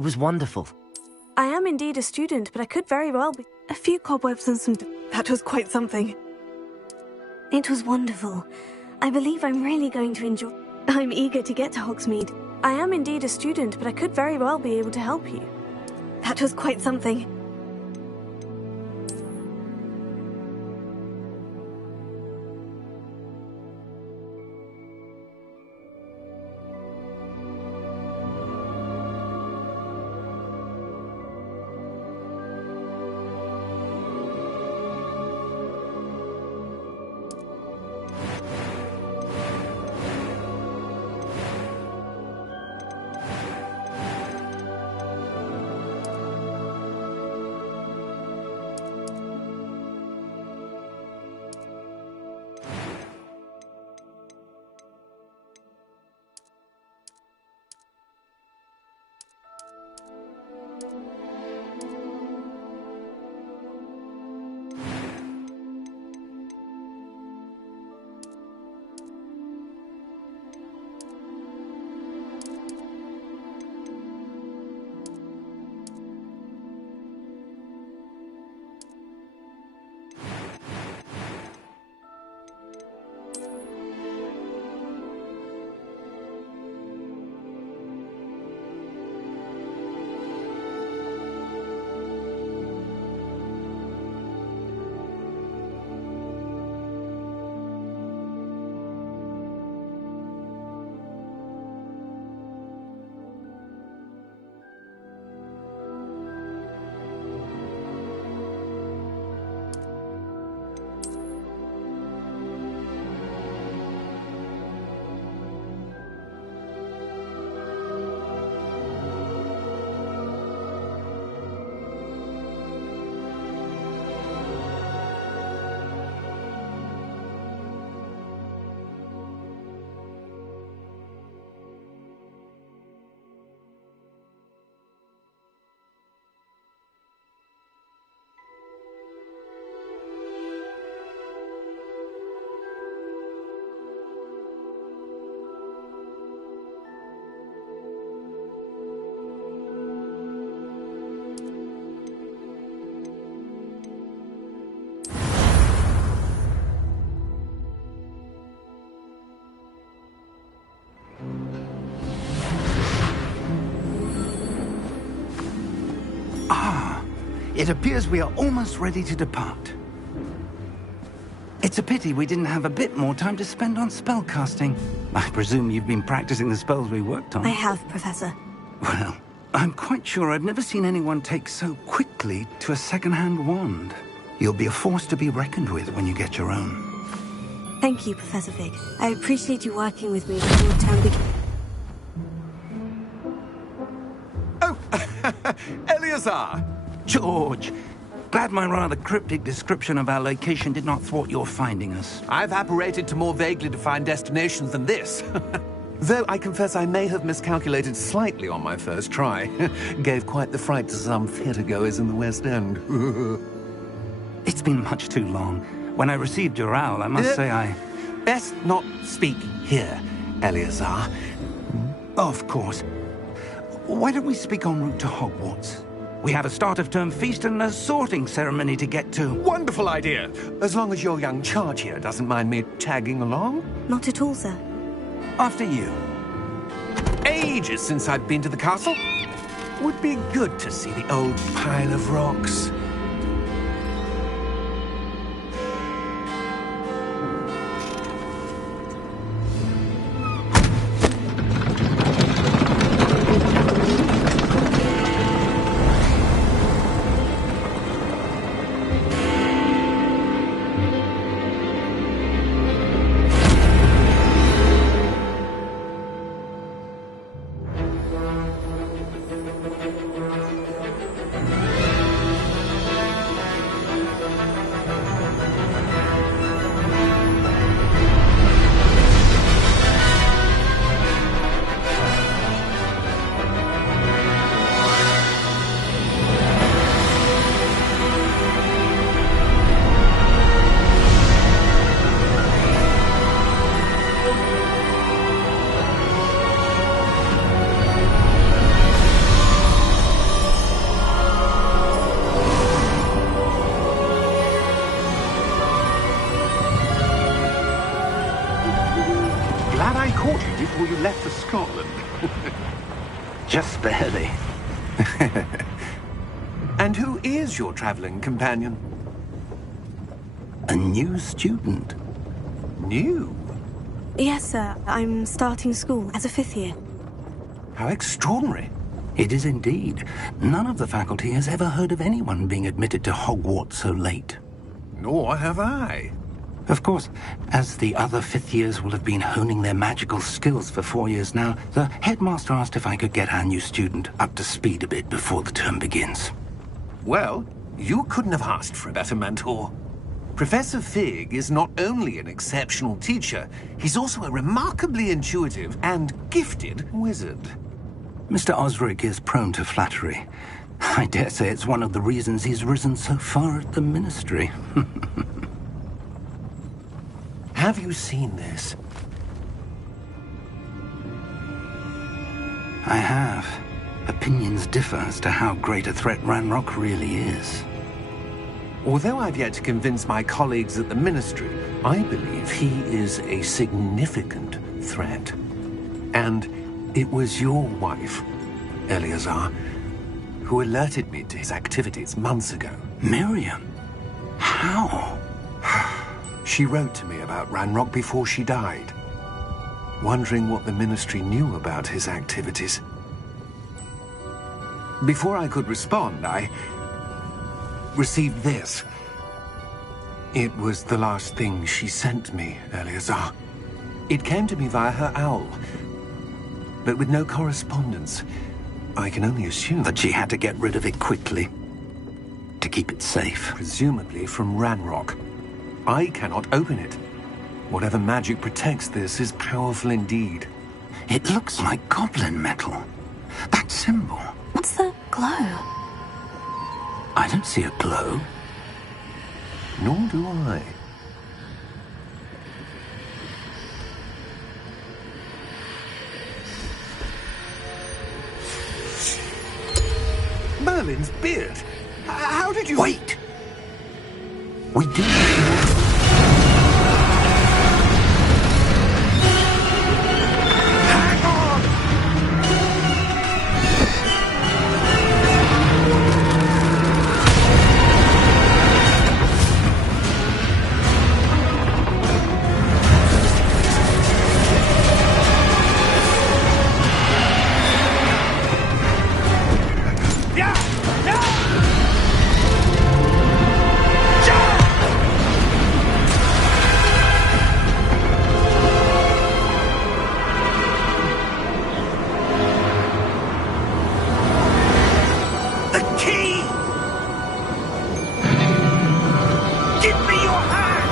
It was wonderful. I am indeed a student, but I could very well be. A few cobwebs and some... That was quite something. It was wonderful. I believe I'm really going to enjoy... I'm eager to get to Hogsmeade. I am indeed a student, but I could very well be able to help you. That was quite something. It appears we are almost ready to depart. It's a pity we didn't have a bit more time to spend on spellcasting. I presume you've been practicing the spells we worked on. I have, Professor. Well, I'm quite sure I've never seen anyone take so quickly to a second-hand wand. You'll be a force to be reckoned with when you get your own. Thank you, Professor Fig. I appreciate you working with me before the term begins. Oh, Eleazar! George, glad my rather cryptic description of our location did not thwart your finding us. I've apparated to more vaguely defined destinations than this. Though I confess I may have miscalculated slightly on my first try. Gave quite the fright to some theatre-goers in the West End. It's been much too long. When I received your owl, I must say I... Best not speak here, Eleazar. Of course. Why don't we speak en route to Hogwarts? We have a start-of-term feast and a sorting ceremony to get to. Wonderful idea! As long as your young charge here doesn't mind me tagging along. Not at all, sir. After you. Ages since I've been to the castle. Would be good to see the old pile of rocks. caught you before you left for Scotland. Just barely. And who is your traveling companion? A new student. New? Yes, sir. I'm starting school as a 5th year. How extraordinary. It is indeed. None of the faculty has ever heard of anyone being admitted to Hogwarts so late. Nor have I. Of course, as the other 5th years will have been honing their magical skills for 4 years now, the headmaster asked if I could get our new student up to speed a bit before the term begins. Well, you couldn't have asked for a better mentor. Professor Fig is not only an exceptional teacher, he's also a remarkably intuitive and gifted wizard. Mr. Osric is prone to flattery. I dare say it's one of the reasons he's risen so far at the Ministry. Have you seen this? I have. Opinions differ as to how great a threat Ranrock really is. Although I've yet to convince my colleagues at the Ministry, I believe he is a significant threat. And it was your wife, Eleazar, who alerted me to his activities months ago. Miriam? How? She wrote to me about Ranrock before she died, wondering what the Ministry knew about his activities. Before I could respond, I received this. It was the last thing she sent me, Eleazar. It came to me via her owl, but with no correspondence. I can only assume That she had to get rid of it quickly, to keep it safe. presumably from Ranrock. I cannot open it. Whatever magic protects this is powerful indeed. It looks like goblin metal. That symbol. What's the glow? I don't see a glow. Nor do I. Merlin's beard. How did you... Wait! We do. Hang on! Yeah! Yeah! The key! Give me your hand!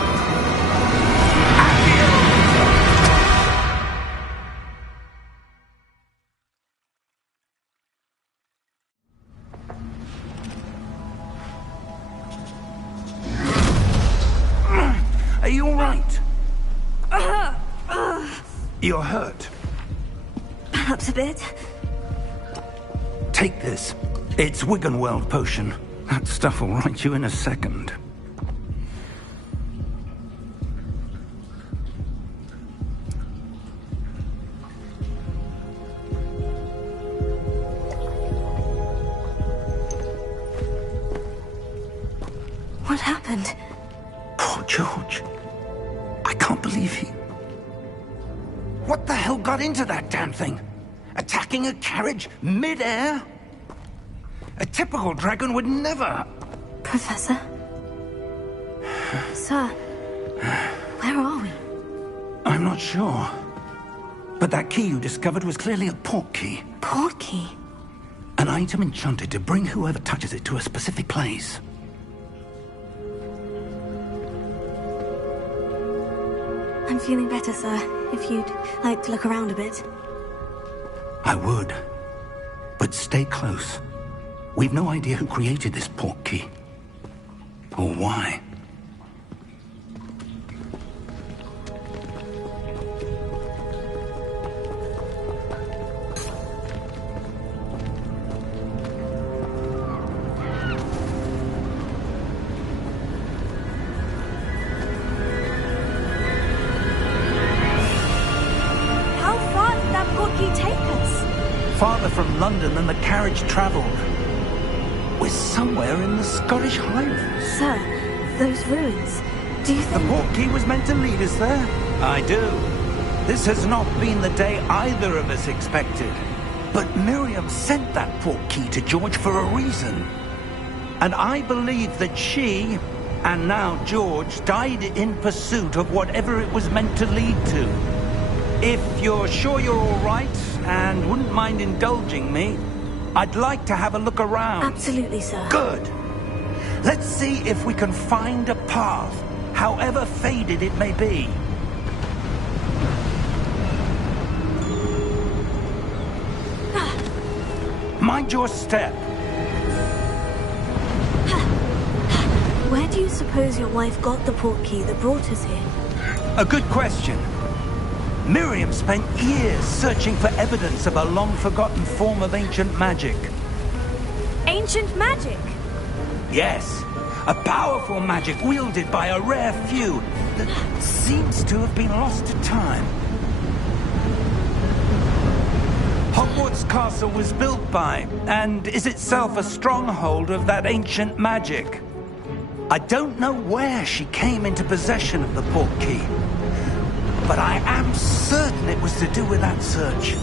Are you all right? You're hurt. Perhaps a bit. Take this. It's Wiggenweld potion. That stuff will right you in a second. What happened? Poor George. I can't believe he... What the hell got into that damn thing? Attacking a carriage mid-air? A typical dragon would never... Professor? Sir, where are we? I'm not sure. But that key you discovered was clearly a port key. Port key? An item enchanted to bring whoever touches it to a specific place. I'm feeling better, sir. If you'd like to look around a bit. I would. But stay close. We've no idea who created this port key. Or why. farther from London than the carriage travelled. We're somewhere in the Scottish Highlands. Sir, those ruins, do you The think... portkey was meant to lead us there? I do. This has not been the day either of us expected. But Miriam sent that portkey to George for a reason. And I believe that she, and now George, died in pursuit of whatever it was meant to lead to. If you're sure you're all right, and wouldn't mind indulging me, I'd like to have a look around. Absolutely, sir. Good. Let's see if we can find a path, however faded it may be. Mind your step. Where do you suppose your wife got the portkey that brought us here? A good question. Miriam spent years searching for evidence of a long-forgotten form of ancient magic. Ancient magic? Yes, a powerful magic wielded by a rare few that seems to have been lost to time. Hogwarts Castle was built by, and is itself a stronghold of that ancient magic. I don't know where she came into possession of the portkey, but I am certain it was to do with that search.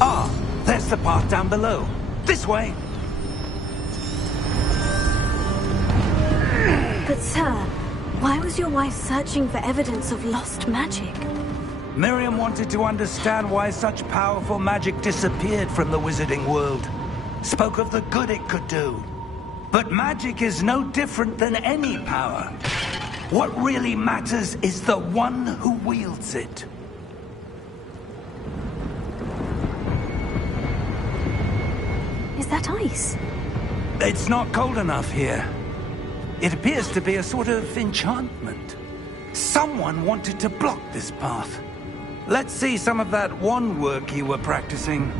Ah, there's the path down below. This way. But sir, why was your wife searching for evidence of lost magic? Miriam wanted to understand why such powerful magic disappeared from the wizarding world. Spoke of the good it could do. But magic is no different than any power. What really matters is the one who wields it. Is that ice? It's not cold enough here. It appears to be a sort of enchantment. Someone wanted to block this path. Let's see some of that wand work you were practicing.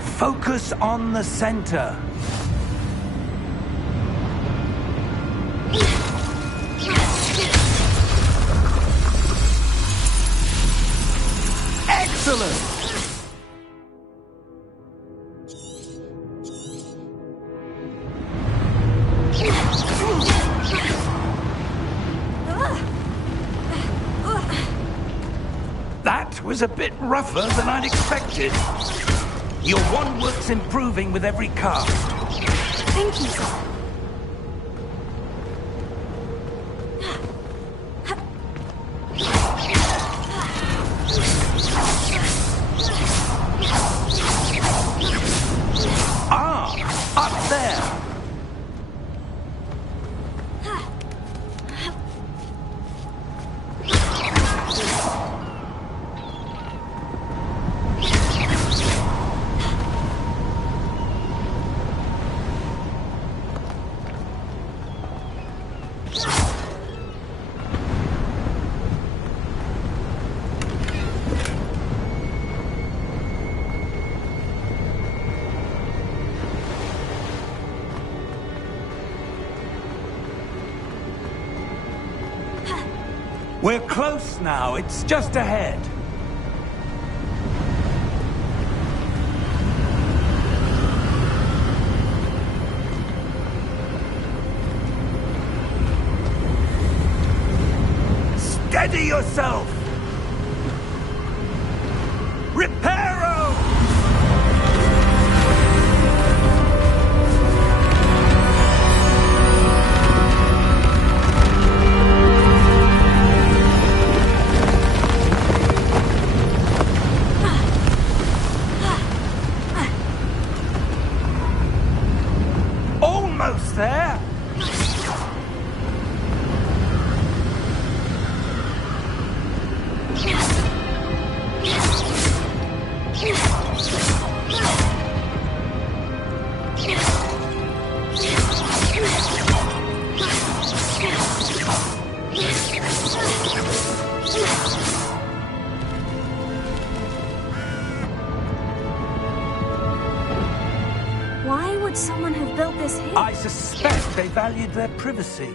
Focus on the center. Excellent! That was a bit rougher than I'd expected. Your wand work's improving with every cast. Thank you, sir. Up there! We're close now. It's just ahead. Steady yourself! Reparo! Almost there! Why would someone have built this here? I suspect they valued their privacy.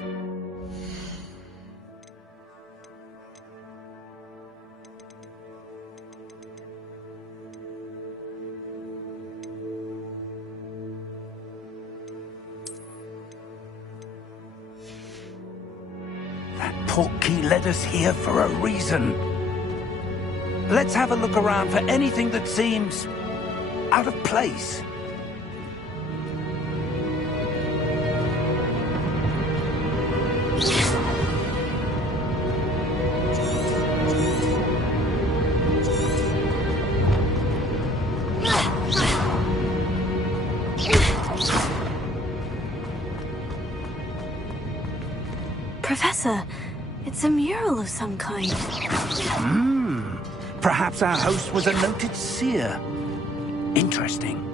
portkey led us here for a reason. Let's have a look around for anything that seems out of place. Professor, it's a mural of some kind. Perhaps our host was a noted seer. Interesting.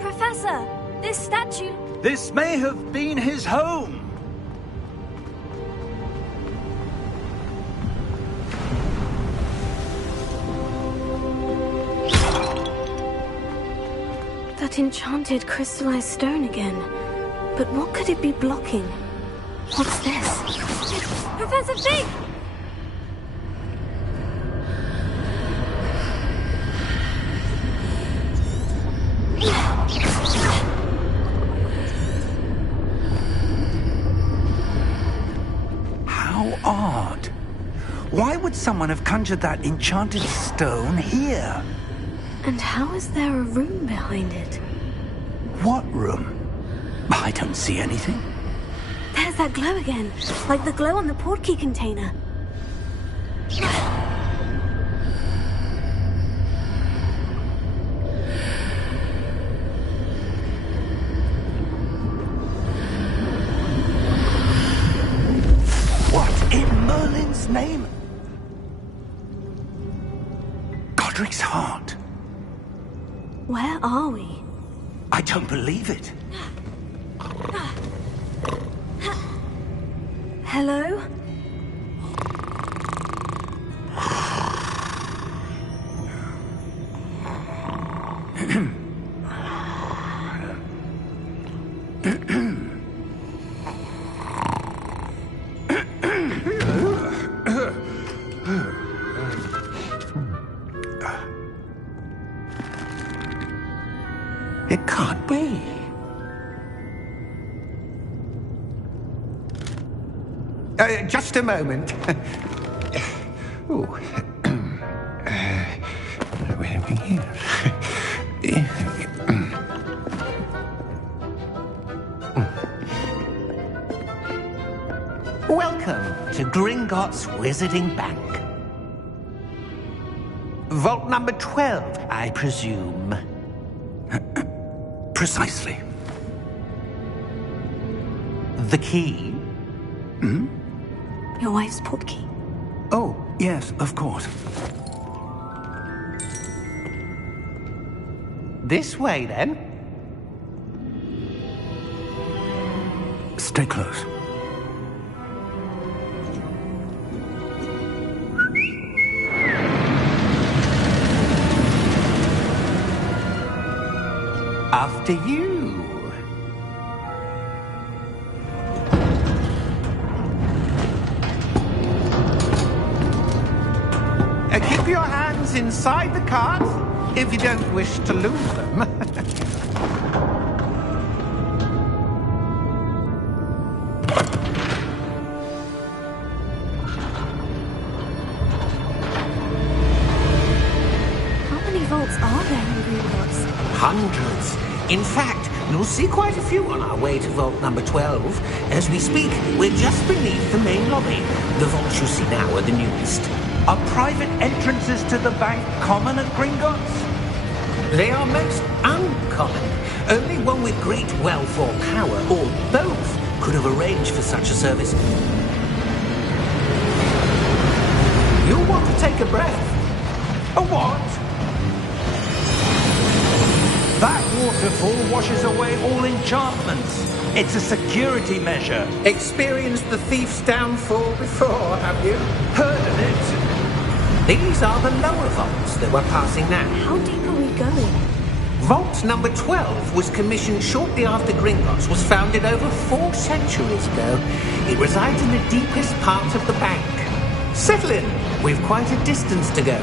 Professor, this statue... This may have been his home. That enchanted crystallized stone again. But what could it be blocking? What's this? Professor Fig! How odd. Why would someone have conjured that enchanted stone here? And how is there a room behind it? What room? I don't see anything. There's that glow again, like the glow on the portkey container. What in Merlin's name? Godric's heart. Where are we? I don't believe it. Hello? It can't be. Just a moment. Oh. Where are we here? Welcome to Gringotts Wizarding Bank. Vault number 12, I presume. Precisely. The key? Your wife's portkey. Oh, yes, of course. This way, then. Stay close. After you. Keep your hands inside the cart if you don't wish to lose them. How many vaults are there in Gringotts? Hundreds. In fact, you'll see quite a few on our way to vault number 12. As we speak, we're just beneath the main lobby. The vaults you see now are the newest. Are private entrances to the bank common at Gringotts? They are most uncommon. Only one with great wealth or power, or both, could have arranged for such a service. You'll want to take a breath. A what? That waterfall washes away all enchantments. It's a security measure. Experienced the thief's downfall before, have you? Heard of it? These are the lower vaults that we're passing now. How deep are we going? Vault number 12 was commissioned shortly after Gringotts was founded over 4 centuries ago. It resides in the deepest part of the bank. Settle in. We've quite a distance to go.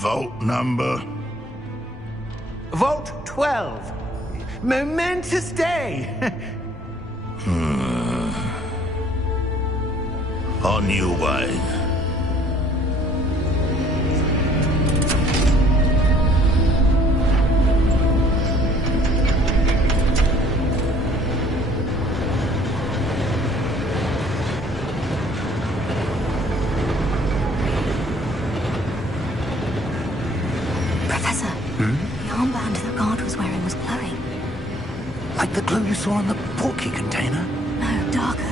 Vault number? Vault 12. Momentous day. On your way. Professor, the armband the guard was wearing was glowing. Like the glow you saw on the porky container? No, darker.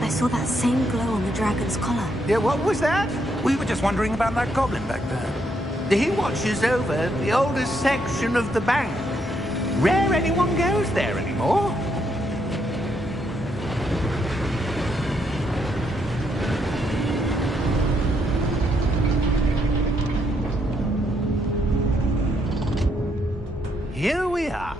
I saw that same glow on the dragon's collar. Yeah, what was that? We were just wondering about that goblin back there. He watches over the oldest section of the bank. Rare anyone goes there anymore. Here we are.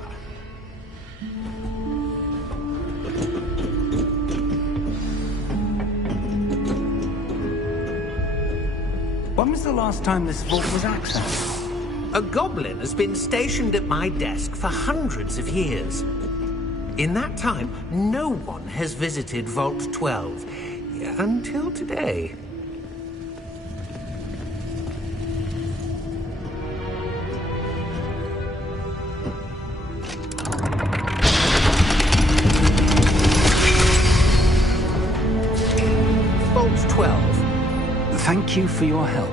When was the last time this vault was accessed? A goblin has been stationed at my desk for hundreds of years. In that time, no one has visited Vault 12. Until today. Vault 12. Thank you for your help.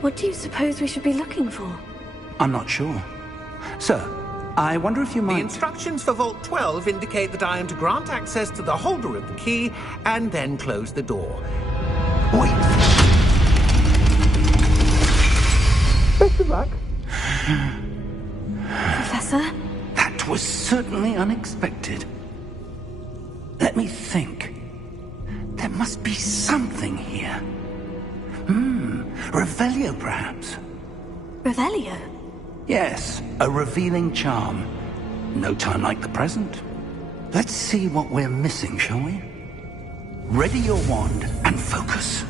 What do you suppose we should be looking for? I'm not sure. Sir, I wonder if you The might... instructions for Vault 12 indicate that I am to grant access to the holder of the key and then close the door. Wait! Best of luck. Professor? That was certainly unexpected. Let me think. There must be something here. Revelio, perhaps? Revelio? Yes, a revealing charm. No time like the present. Let's see what we're missing, shall we? Ready your wand and focus.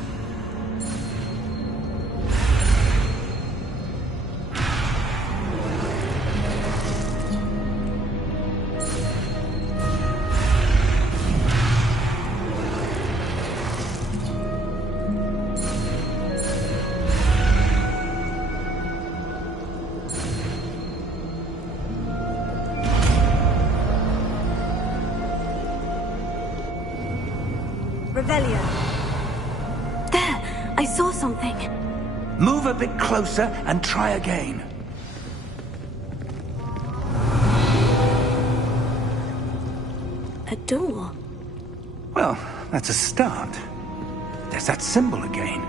Revelio. There! I saw something. Move a bit closer and try again. A door. Well, that's a start. There's that symbol again.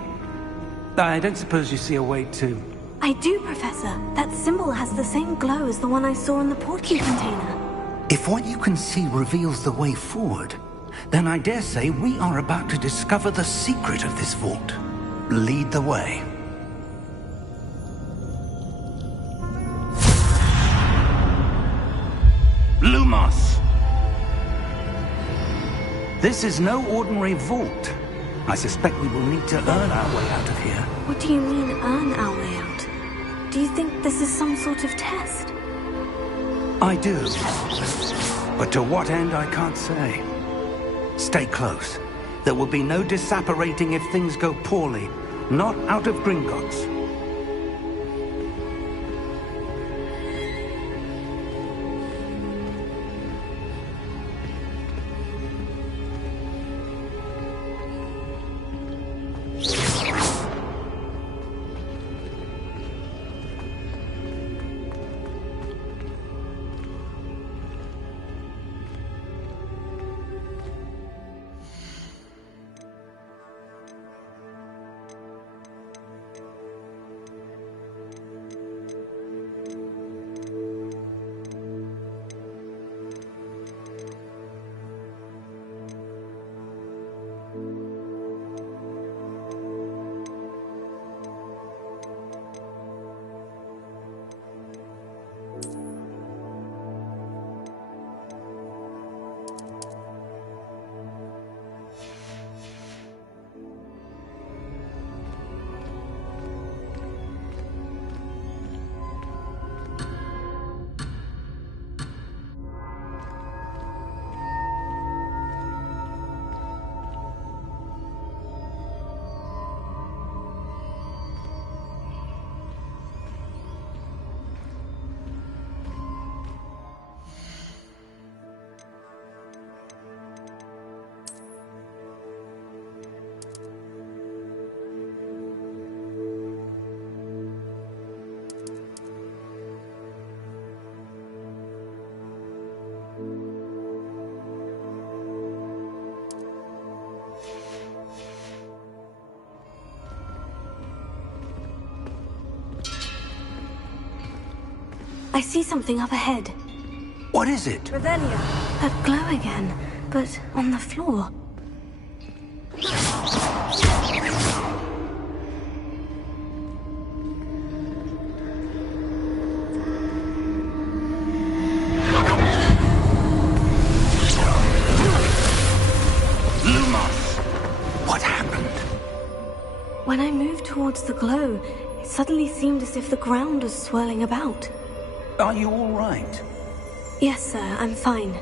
I don't suppose you see a way to... I do, Professor. That symbol has the same glow as the one I saw in the portkey container. If what you can see reveals the way forward, then I dare say we are about to discover the secret of this vault. Lead the way. Lumos! This is no ordinary vault. I suspect we will need to earn our way out of here. What do you mean, earn our way out? Do you think this is some sort of test? I do. But to what end, I can't say. Stay close. There will be no disapparating if things go poorly. Not out of Gringotts. I see something up ahead. What is it? Revelio. That glow again, but on the floor. When I moved towards the glow, it suddenly seemed as if the ground was swirling about. Are you all right? Yes, sir, I'm fine.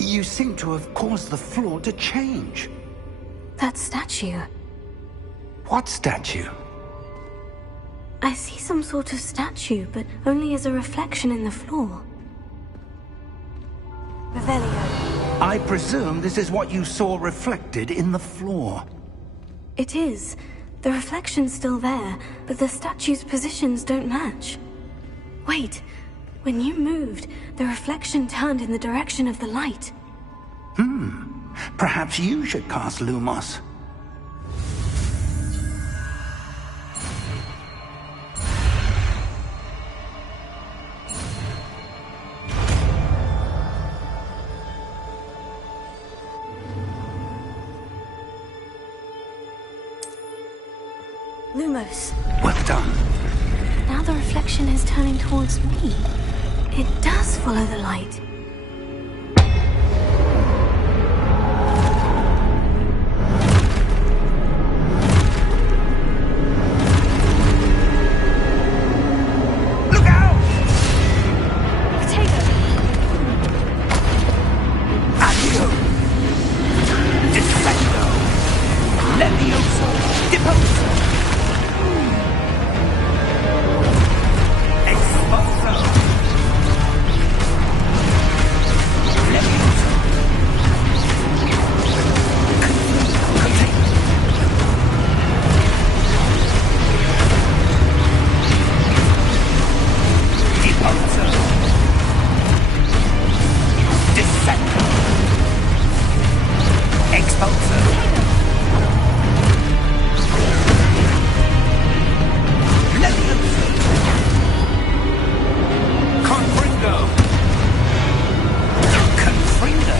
You seem to have caused the floor to change. That statue. What statue? I see some sort of statue, but only as a reflection in the floor. Revelio. I presume this is what you saw reflected in the floor. It is. The reflection's still there, but the statue's positions don't match. Wait. When you moved, the reflection turned in the direction of the light. Perhaps you should cast Lumos. Lumos. Well done. Now the reflection is turning towards me. It does follow the light. Look out! Potato! Addio! Defendo! Levioso! Deposo! Expulso! Levioso! Deposo! Descendo! Expulso! Levioso! Confringo! Confringo!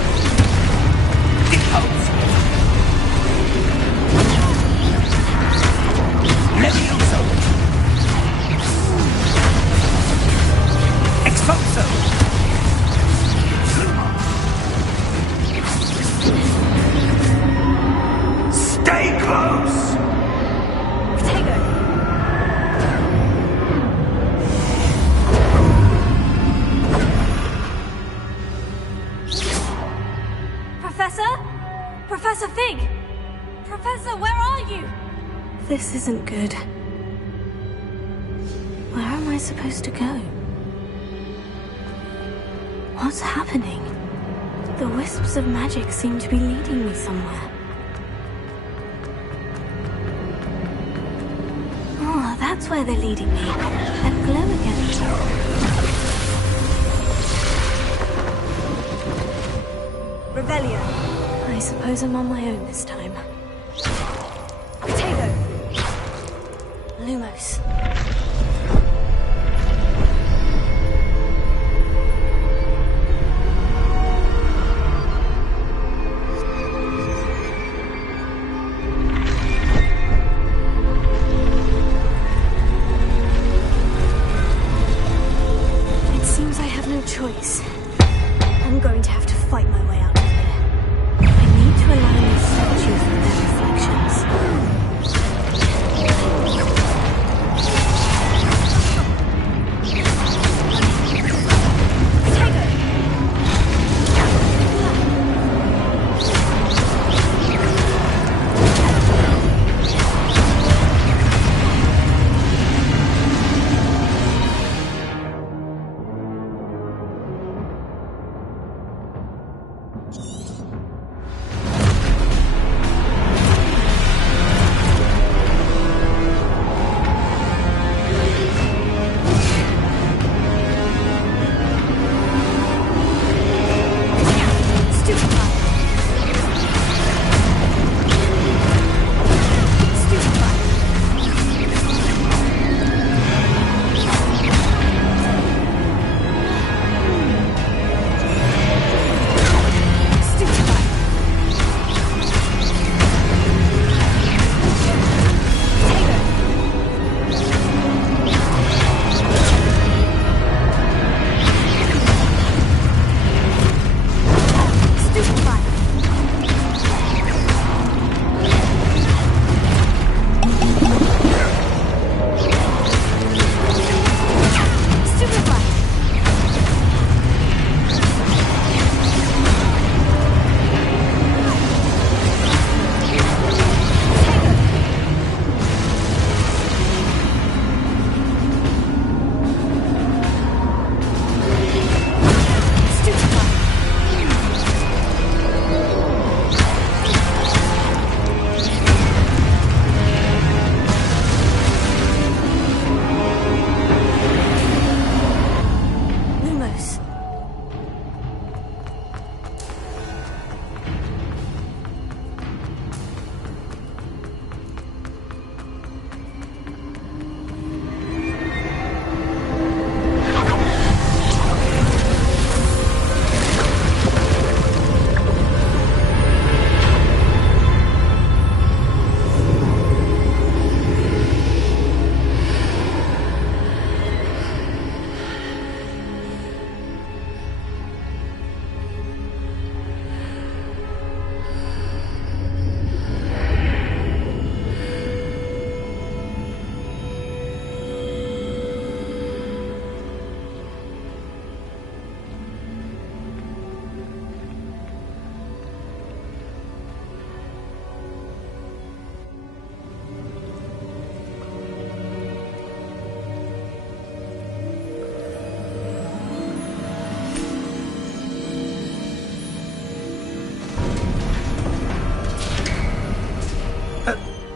Deposo! Levioso! Expulso! Stay close! Potato! Professor? Professor Fig! Professor, where are you? This isn't good. Where am I supposed to go? What's happening? The wisps of magic seem to be leading me somewhere. Oh, that's where they're leading me. That glow again. Revelio. I suppose I'm on my own this time. Potato. Lumos. It seems I have no choice. I'm going to have to fight my way out of here. I need to align these statues with their reflections.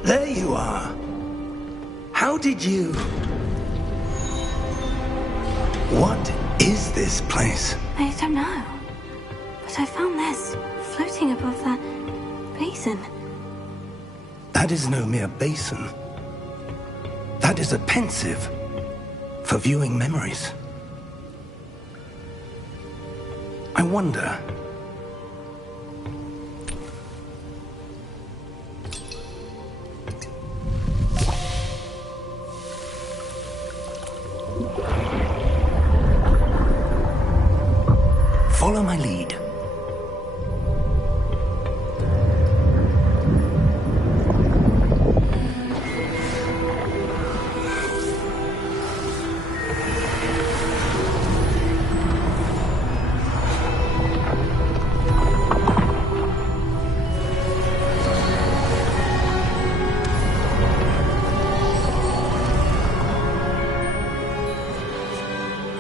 There you are. How did you... What is this place? I don't know. But I found this floating above that basin. That is no mere basin. That is a pensive for viewing memories. I wonder... Follow my lead.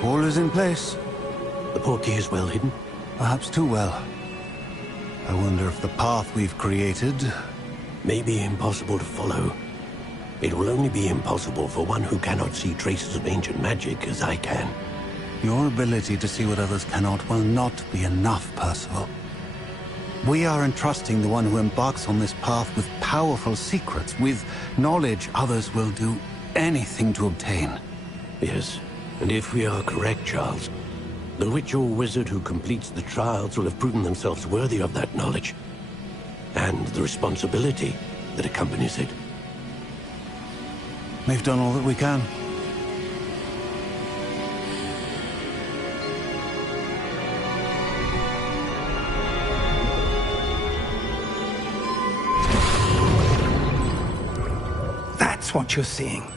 All is in place. The portkey is well hidden. Perhaps too well. I wonder if the path we've created... May be impossible to follow. It will only be impossible for one who cannot see traces of ancient magic as I can. Your ability to see what others cannot will not be enough, Percival. We are entrusting the one who embarks on this path with powerful secrets, with knowledge others will do anything to obtain. Yes, and if we are correct, Charles, the witch or wizard who completes the trials will have proven themselves worthy of that knowledge, and the responsibility that accompanies it. We've done all that we can. That's what you're seeing.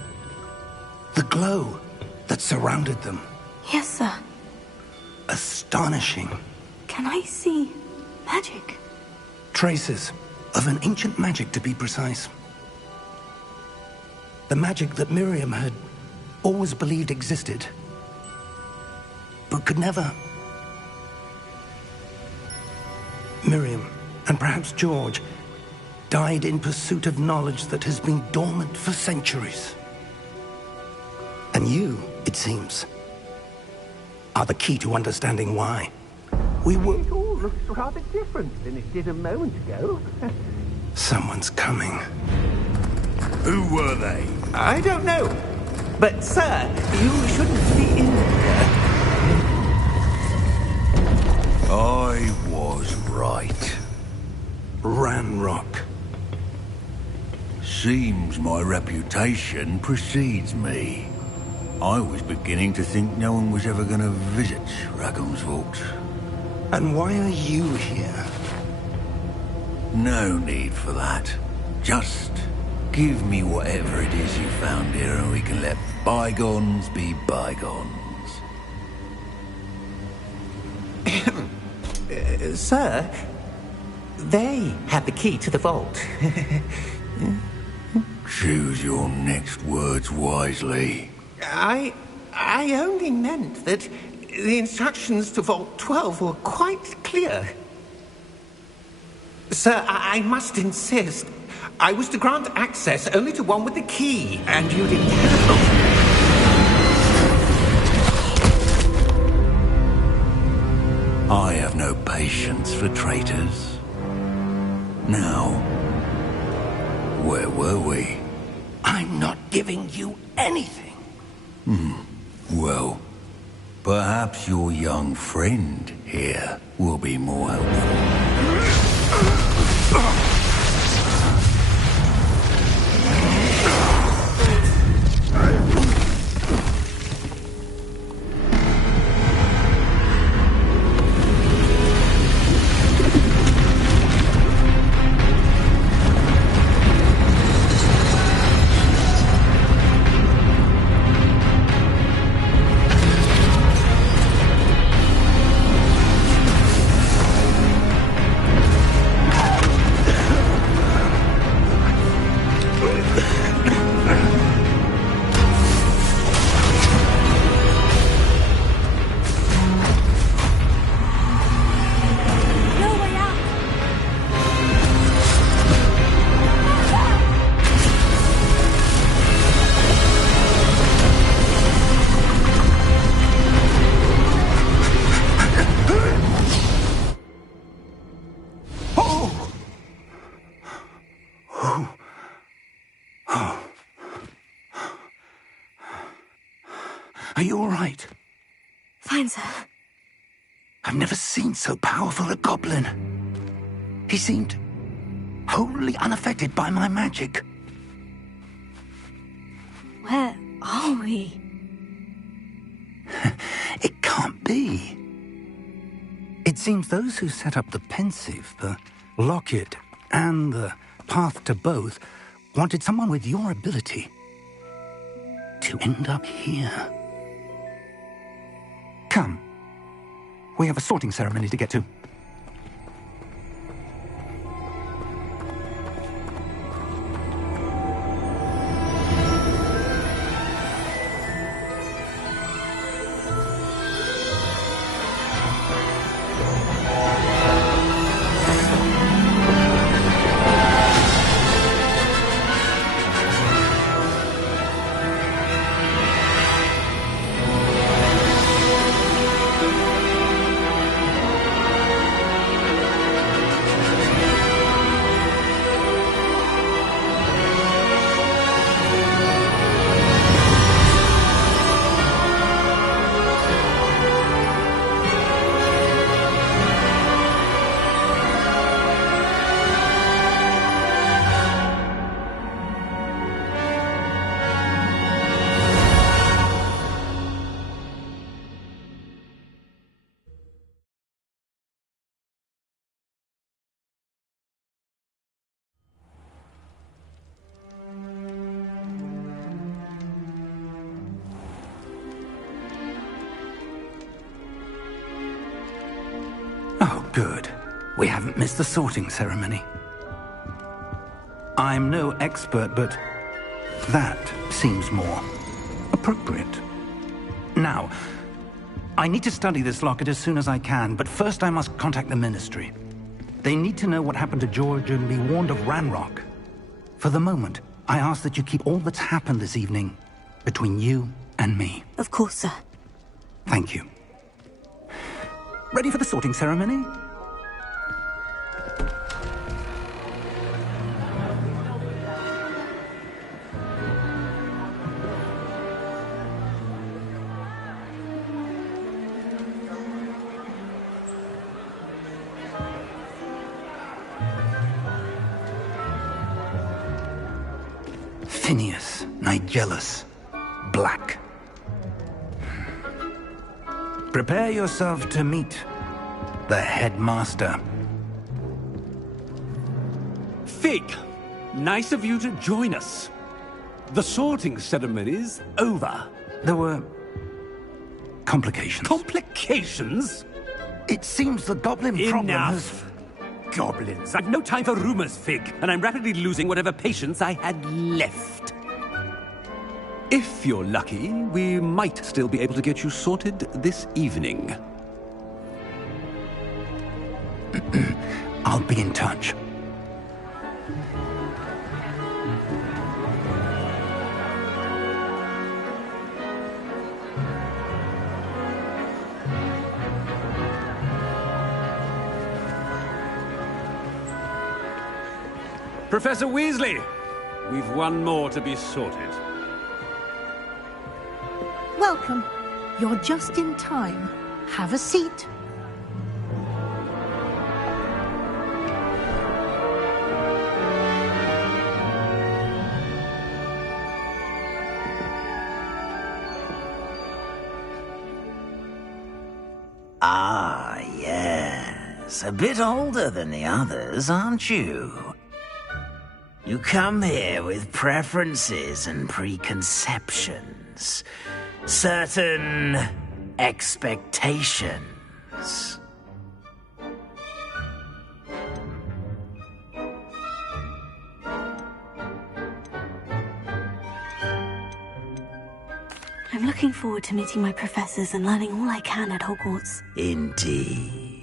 The glow that surrounded them. Yes, sir. Astonishing. Can I see magic? Traces of an ancient magic, to be precise. The magic that Miriam had always believed existed, but could never. Miriam, and perhaps George, died in pursuit of knowledge that has been dormant for centuries. And you, it seems, are the key to understanding why. We were... It all looks rather different than it did a moment ago. Someone's coming. Who were they? I don't know. But, sir, you shouldn't be in here. I was right. Ranrock. Seems my reputation precedes me. I was beginning to think no one was ever going to visit Rackham's vault. And why are you here? No need for that. Just give me whatever it is you found here and we can let bygones be bygones. Sir, they had the key to the vault. Choose your next words wisely. I only meant that the instructions to Vault 12 were quite clear. Sir, I must insist. I was to grant access only to one with the key, and you didn't have... I have no patience for traitors. Now, where were we? I'm not giving you anything. Well, perhaps your young friend here will be more helpful. Are you all right? Fine, sir. I've never seen so powerful a goblin. He seemed wholly unaffected by my magic. Where are we? It can't be. It seems those who set up the pensive, the locket, and the path to both wanted someone with your ability to end up here. Come. We have a sorting ceremony to get to. Oh, good. We haven't missed the sorting ceremony. I'm no expert, but that seems more appropriate. Now, I need to study this locket as soon as I can, but first I must contact the Ministry. They need to know what happened to George and be warned of Ranrock. For the moment, I ask that you keep all that's happened this evening between you and me. Of course, sir. Thank you. Ready for the sorting ceremony? Phineas, Nigellus, Black. Prepare yourself to meet the headmaster. Fig, nice of you to join us. The sorting ceremony's over. There were complications. Complications? It seems the goblin problem has... Enough. Goblins. I've no time for rumors, Fig, and I'm rapidly losing whatever patience I had left. If you're lucky, we might still be able to get you sorted this evening. I'll be in touch. Professor Weasley, we've one more to be sorted. Welcome. You're just in time. Have a seat. Ah, yes. A bit older than the others, aren't you? You come here with preferences and preconceptions. Certain expectations. I'm looking forward to meeting my professors and learning all I can at Hogwarts. Indeed.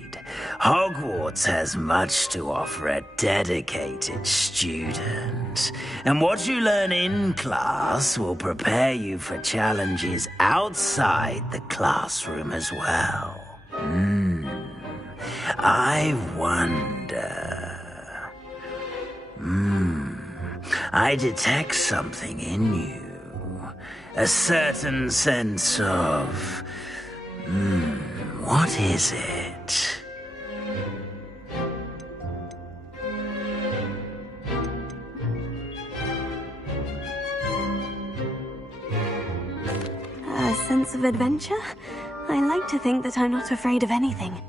Hogwarts has much to offer a dedicated student. And what you learn in class will prepare you for challenges outside the classroom as well. I wonder... I detect something in you. A certain sense of... what is it? A sense of adventure? I like to think that I'm not afraid of anything.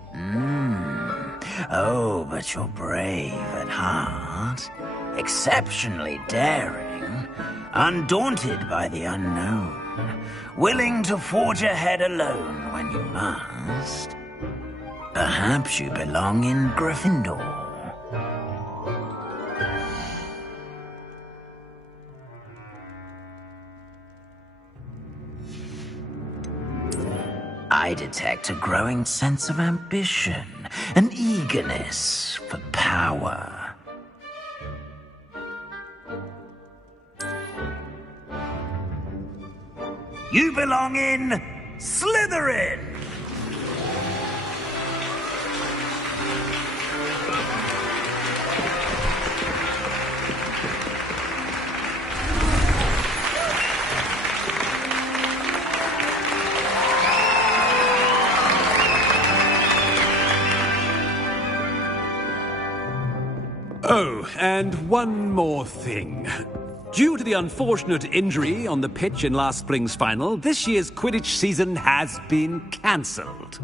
Oh, but you're brave at heart, exceptionally daring, undaunted by the unknown, willing to forge ahead alone when you must. Perhaps you belong in Gryffindor. I detect a growing sense of ambition, an eagerness for power. You belong in Slytherin! Oh, and one more thing. Due to the unfortunate injury on the pitch in last spring's final, this year's Quidditch season has been cancelled.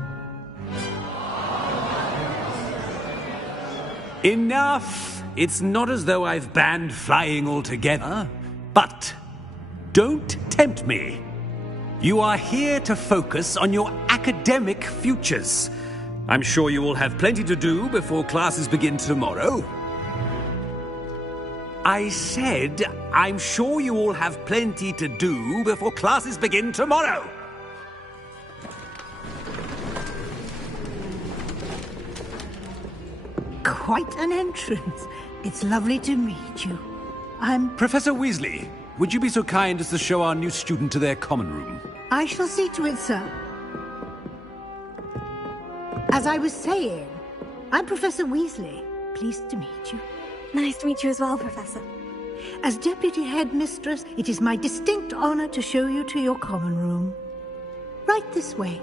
Enough! It's not as though I've banned flying altogether. But don't tempt me. You are here to focus on your academic futures. I'm sure you will have plenty to do before classes begin tomorrow. I said, I'm sure you all have plenty to do before classes begin tomorrow. Quite an entrance. It's lovely to meet you. I'm... Professor Weasley, would you be so kind as to show our new student to their common room? I shall see to it, sir. As I was saying, I'm Professor Weasley. Pleased to meet you. Nice to meet you as well, Professor. As Deputy Headmistress, it is my distinct honor to show you to your common room. Right this way.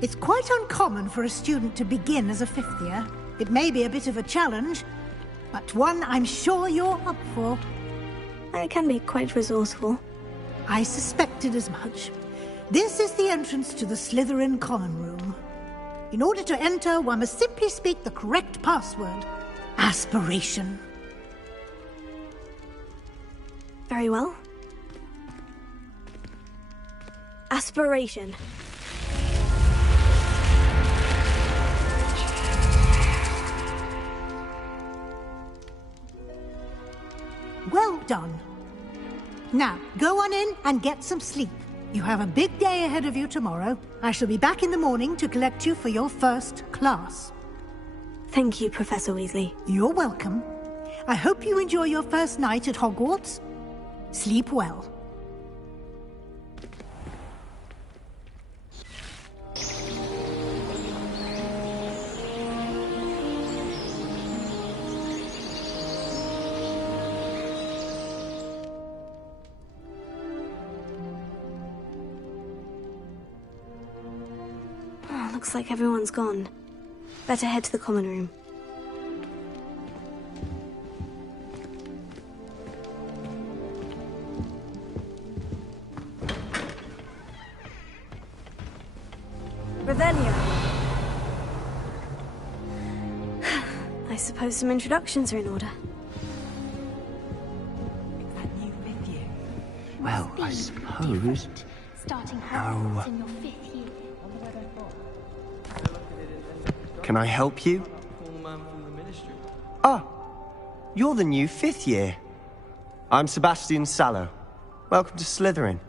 It's quite uncommon for a student to begin as a fifth year. It may be a bit of a challenge, but one I'm sure you're up for. I can be quite resourceful. I suspected as much. This is the entrance to the Slytherin common room. In order to enter, one must simply speak the correct password. Aspiration. Very well. Aspiration. Well done. Now, go on in and get some sleep. You have a big day ahead of you tomorrow. I shall be back in the morning to collect you for your first class. Thank you, Professor Weasley. You're welcome. I hope you enjoy your first night at Hogwarts. Sleep well. Looks like everyone's gone. Better head to the common room. Revelio. I suppose some introductions are in order. Well, I suppose... Starting Hogwarts in your 5th year. Can I help you? Ah, you're the new 5th year. I'm Sebastian Sallow. Welcome to Slytherin.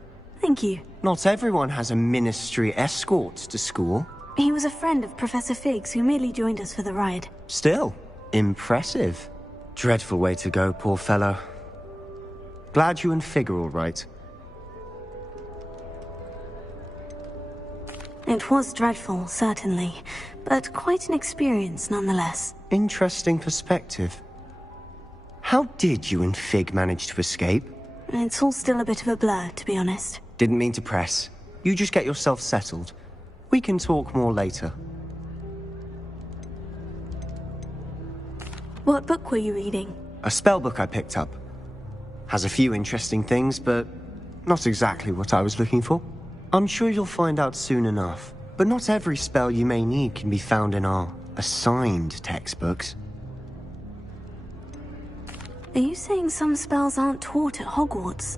Thank you. Not everyone has a ministry escort to school. He was a friend of Professor Fig's who merely joined us for the ride. Still, impressive. Dreadful way to go, poor fellow. Glad you and Fig are all right. It was dreadful, certainly, but quite an experience nonetheless. Interesting perspective. How did you and Fig manage to escape? It's all still a bit of a blur, to be honest. Didn't mean to press. You just get yourself settled. We can talk more later. What book were you reading? A spellbook I picked up. Has a few interesting things, but not exactly what I was looking for. I'm sure you'll find out soon enough. But not every spell you may need can be found in our assigned textbooks. Are you saying some spells aren't taught at Hogwarts?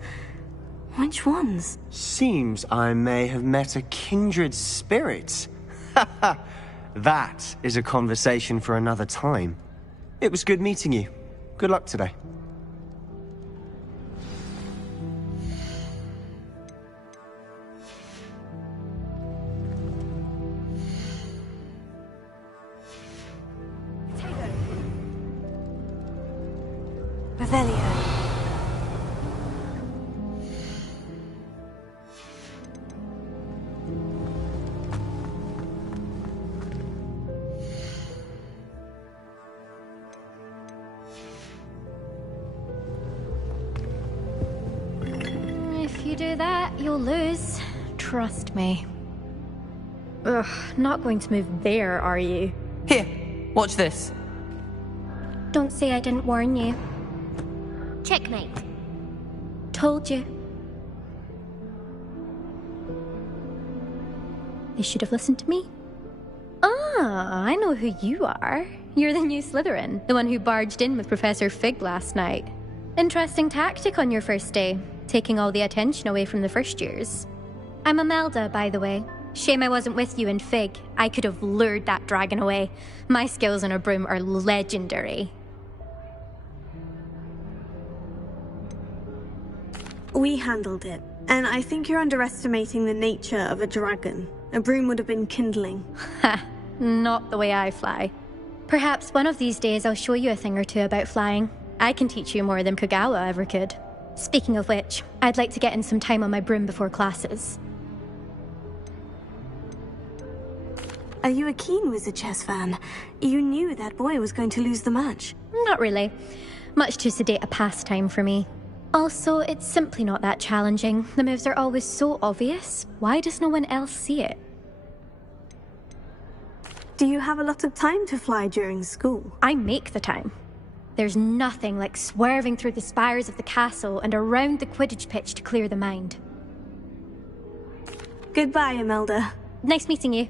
Which ones? Seems I may have met a kindred spirit. That is a conversation for another time. It was good meeting you. Good luck today. Revelio. If you do that, you'll lose. Trust me. Ugh, not going to move there, are you? Here, watch this. Don't say I didn't warn you. Checkmate. Told you. They should have listened to me. Ah, I know who you are. You're the new Slytherin, the one who barged in with Professor Fig last night. Interesting tactic on your first day, taking all the attention away from the first years. I'm Imelda, by the way. Shame I wasn't with you in Fig. I could have lured that dragon away. My skills on a broom are legendary. We handled it, and I think you're underestimating the nature of a dragon. A broom would have been kindling. Ha! Not the way I fly. Perhaps one of these days I'll show you a thing or two about flying. I can teach you more than Kogawa ever could. Speaking of which, I'd like to get in some time on my broom before classes. Are you a keen Wizard Chess fan? You knew that boy was going to lose the match. Not really. Much too sedate a pastime for me. Also, it's simply not that challenging. The moves are always so obvious. Why does no one else see it? Do you have a lot of time to fly during school? I make the time. There's nothing like swerving through the spires of the castle and around the Quidditch pitch to clear the mind. Goodbye, Imelda. Nice meeting you.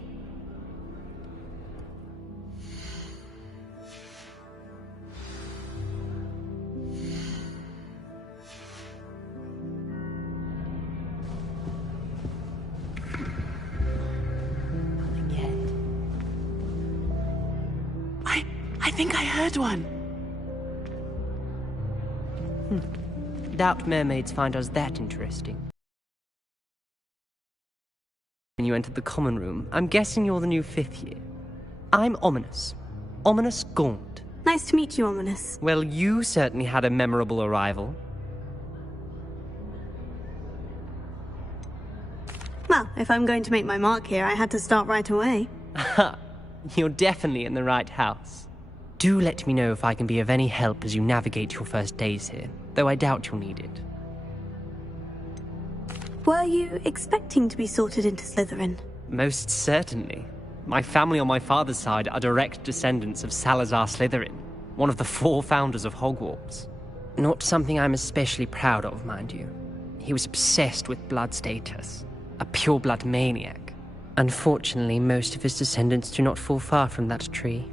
I think I heard one. Doubt mermaids find us that interesting. When you entered the common room, I'm guessing you're the new 5th year. I'm Ominous. Ominous Gaunt. Nice to meet you, Ominous. Well, you certainly had a memorable arrival. Well, if I'm going to make my mark here, I had to start right away. Ha! You're definitely in the right house. Do let me know if I can be of any help as you navigate your first days here, though I doubt you'll need it. Were you expecting to be sorted into Slytherin? Most certainly. My family on my father's side are direct descendants of Salazar Slytherin, one of the 4 founders of Hogwarts. Not something I'm especially proud of, mind you. He was obsessed with blood status, a pure-blood maniac. Unfortunately, most of his descendants do not fall far from that tree.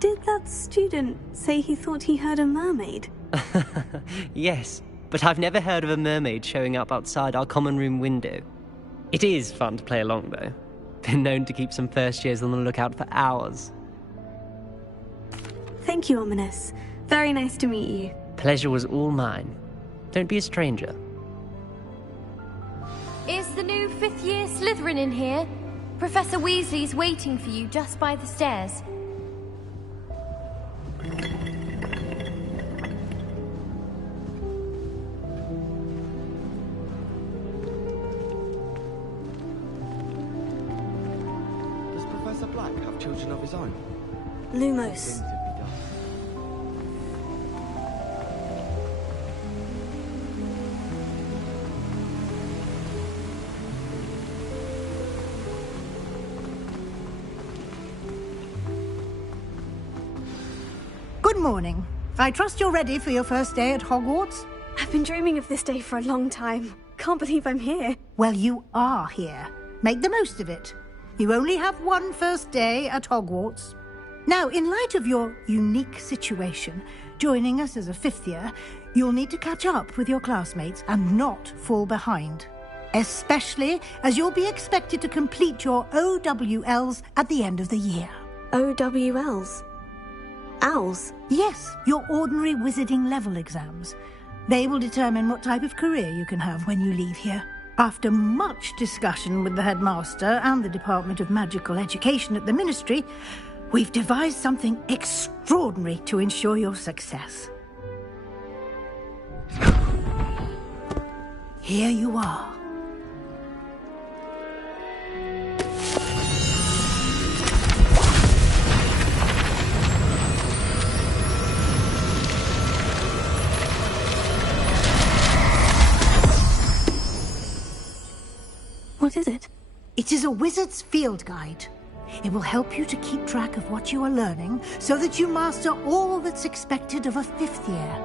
Did that student say he thought he heard a mermaid? Yes, but I've never heard of a mermaid showing up outside our common room window. It is fun to play along, though. Been known to keep some first years on the lookout for hours. Thank you, Ominous. Very nice to meet you. Pleasure was all mine. Don't be a stranger. Is the new 5th year Slytherin in here? Professor Weasley's waiting for you just by the stairs. Professor Black have children of his own? Lumos. Good morning. I trust you're ready for your first day at Hogwarts? I've been dreaming of this day for a long time. Can't believe I'm here. Well, you are here. Make the most of it. You only have one first day at Hogwarts. Now, in light of your unique situation, joining us as a fifth year, you'll need to catch up with your classmates and not fall behind. Especially as you'll be expected to complete your OWLs at the end of the year. OWLs? Owls? Yes, your ordinary wizarding level exams. They will determine what type of career you can have when you leave here. After much discussion with the headmaster and the Department of Magical Education at the Ministry, we've devised something extraordinary to ensure your success. Here you are. What is it? It is a wizard's field guide. It will help you to keep track of what you are learning so that you master all that's expected of a fifth year.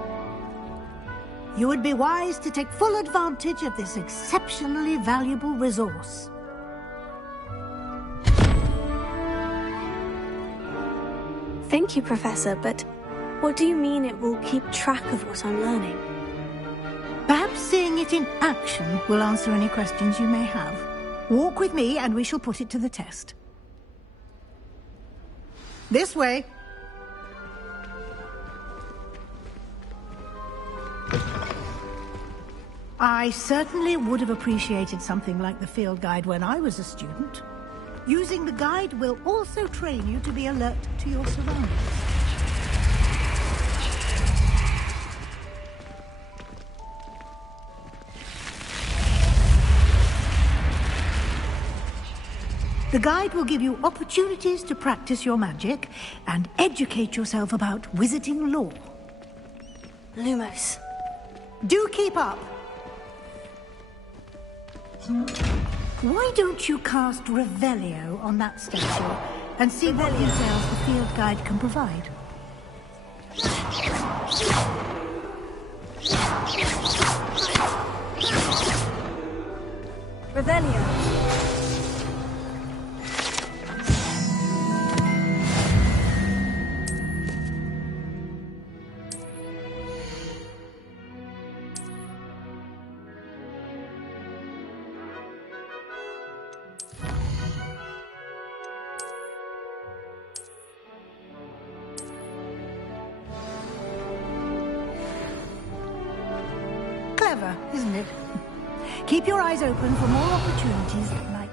You would be wise to take full advantage of this exceptionally valuable resource. Thank you, Professor, but what do you mean it will keep track of what I'm learning? Perhaps seeing it in action will answer any questions you may have. Walk with me and we shall put it to the test. This way. I certainly would have appreciated something like the field guide when I was a student. Using the guide will also train you to be alert to your surroundings. The guide will give you opportunities to practice your magic and educate yourself about wizarding lore. Lumos. Do keep up. Why don't you cast Revelio on that statue and see what details the field guide can provide? Revelio. Clever, isn't it? Keep your eyes open for more opportunities like...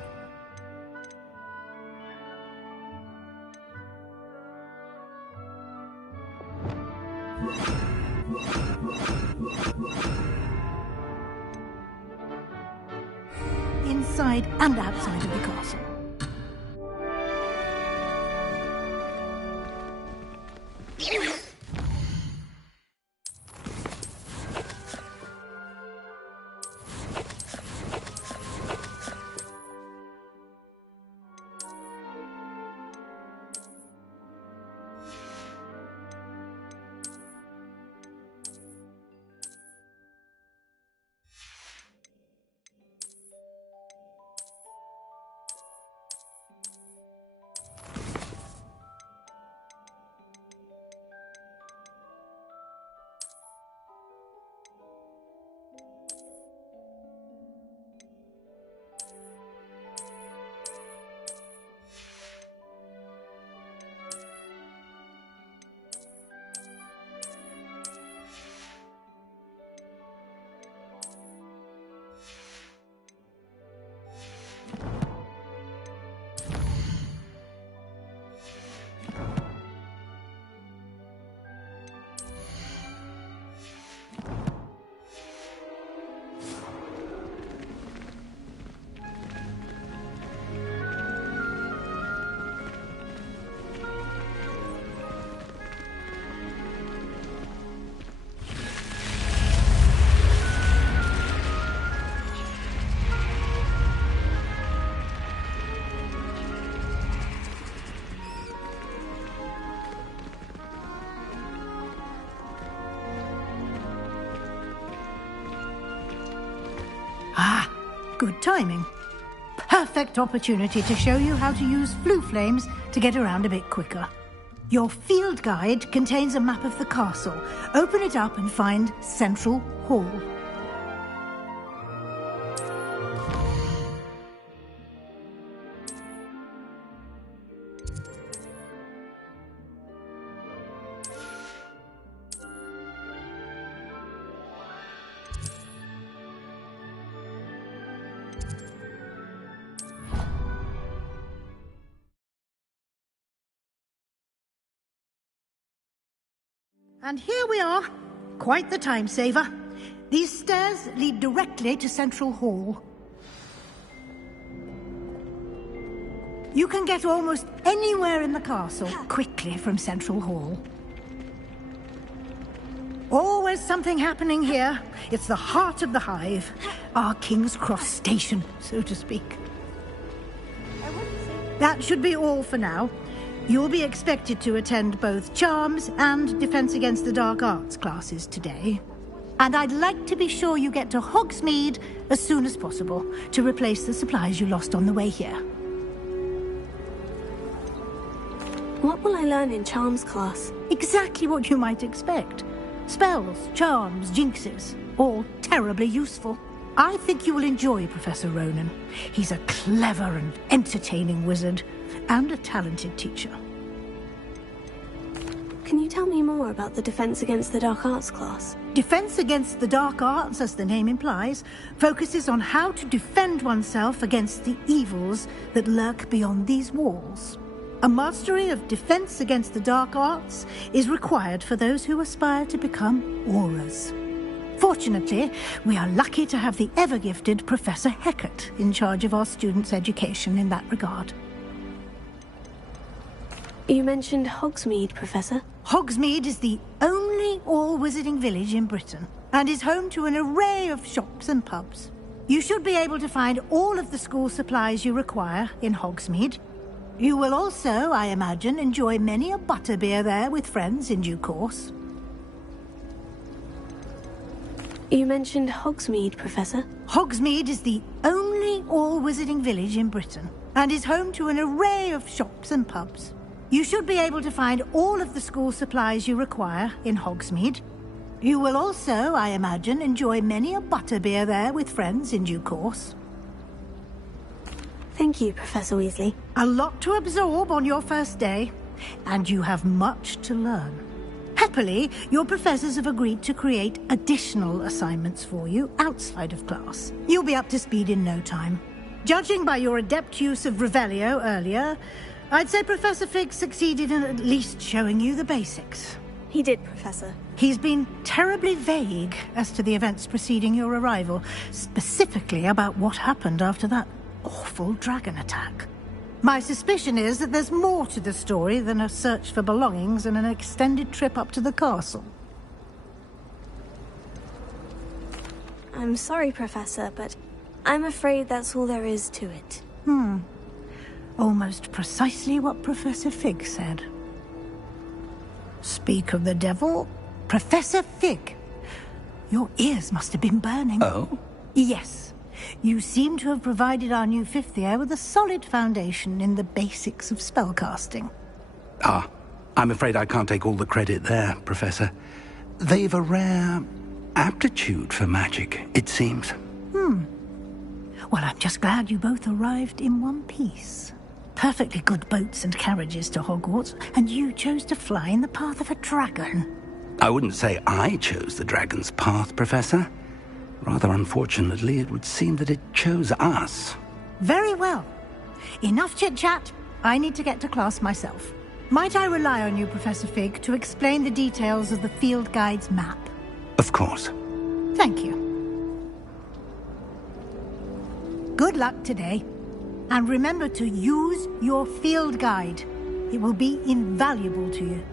inside and outside of the castle. Good timing. Perfect opportunity to show you how to use flue flames to get around a bit quicker. Your field guide contains a map of the castle. Open it up and find Central Hall. And here we are. Quite the time saver. These stairs lead directly to Central Hall. You can get almost anywhere in the castle quickly from Central Hall. Always something happening here. It's the heart of the hive. Our King's Cross station, so to speak. That should be all for now. You'll be expected to attend both Charms and Defense Against the Dark Arts classes today. And I'd like to be sure you get to Hogsmeade as soon as possible to replace the supplies you lost on the way here. What will I learn in Charms class? Exactly what you might expect. Spells, charms, jinxes, all terribly useful. I think you will enjoy Professor Ronan. He's a clever and entertaining wizard, and a talented teacher. Can you tell me more about the Defense Against the Dark Arts class? Defense Against the Dark Arts, as the name implies, focuses on how to defend oneself against the evils that lurk beyond these walls. A mastery of Defense Against the Dark Arts is required for those who aspire to become auras. Fortunately, we are lucky to have the ever-gifted Professor Hecat in charge of our students' education in that regard. You mentioned Hogsmeade, Professor. Hogsmeade is the only all-wizarding village in Britain, and is home to an array of shops and pubs. You should be able to find all of the school supplies you require in Hogsmeade. You will also, I imagine, enjoy many a butterbeer there with friends in due course. You mentioned Hogsmeade, Professor. Hogsmeade is the only all-wizarding village in Britain, and is home to an array of shops and pubs. You should be able to find all of the school supplies you require in Hogsmeade. You will also, I imagine, enjoy many a butterbeer there with friends in due course. Thank you, Professor Weasley. A lot to absorb on your first day, and you have much to learn. Happily, your professors have agreed to create additional assignments for you outside of class. You'll be up to speed in no time. Judging by your adept use of Revelio earlier, I'd say Professor Fig succeeded in at least showing you the basics. He did, Professor. He's been terribly vague as to the events preceding your arrival, specifically about what happened after that awful dragon attack. My suspicion is that there's more to the story than a search for belongings and an extended trip up to the castle. I'm sorry, Professor, but I'm afraid that's all there is to it. Almost precisely what Professor Fig said. Speak of the devil, Professor Fig. Your ears must have been burning. Oh? Yes. You seem to have provided our new fifth year with a solid foundation in the basics of spellcasting. I'm afraid I can't take all the credit there, Professor. They've a rare aptitude for magic, it seems. Well, I'm just glad you both arrived in one piece. Perfectly good boats and carriages to Hogwarts, and you chose to fly in the path of a dragon. I wouldn't say I chose the dragon's path, Professor. Rather unfortunately, it would seem that it chose us. Very well. Enough chit-chat. I need to get to class myself. Might I rely on you, Professor Fig, to explain the details of the field guide's map? Of course. Thank you. Good luck today. And remember to use your field guide. It will be invaluable to you.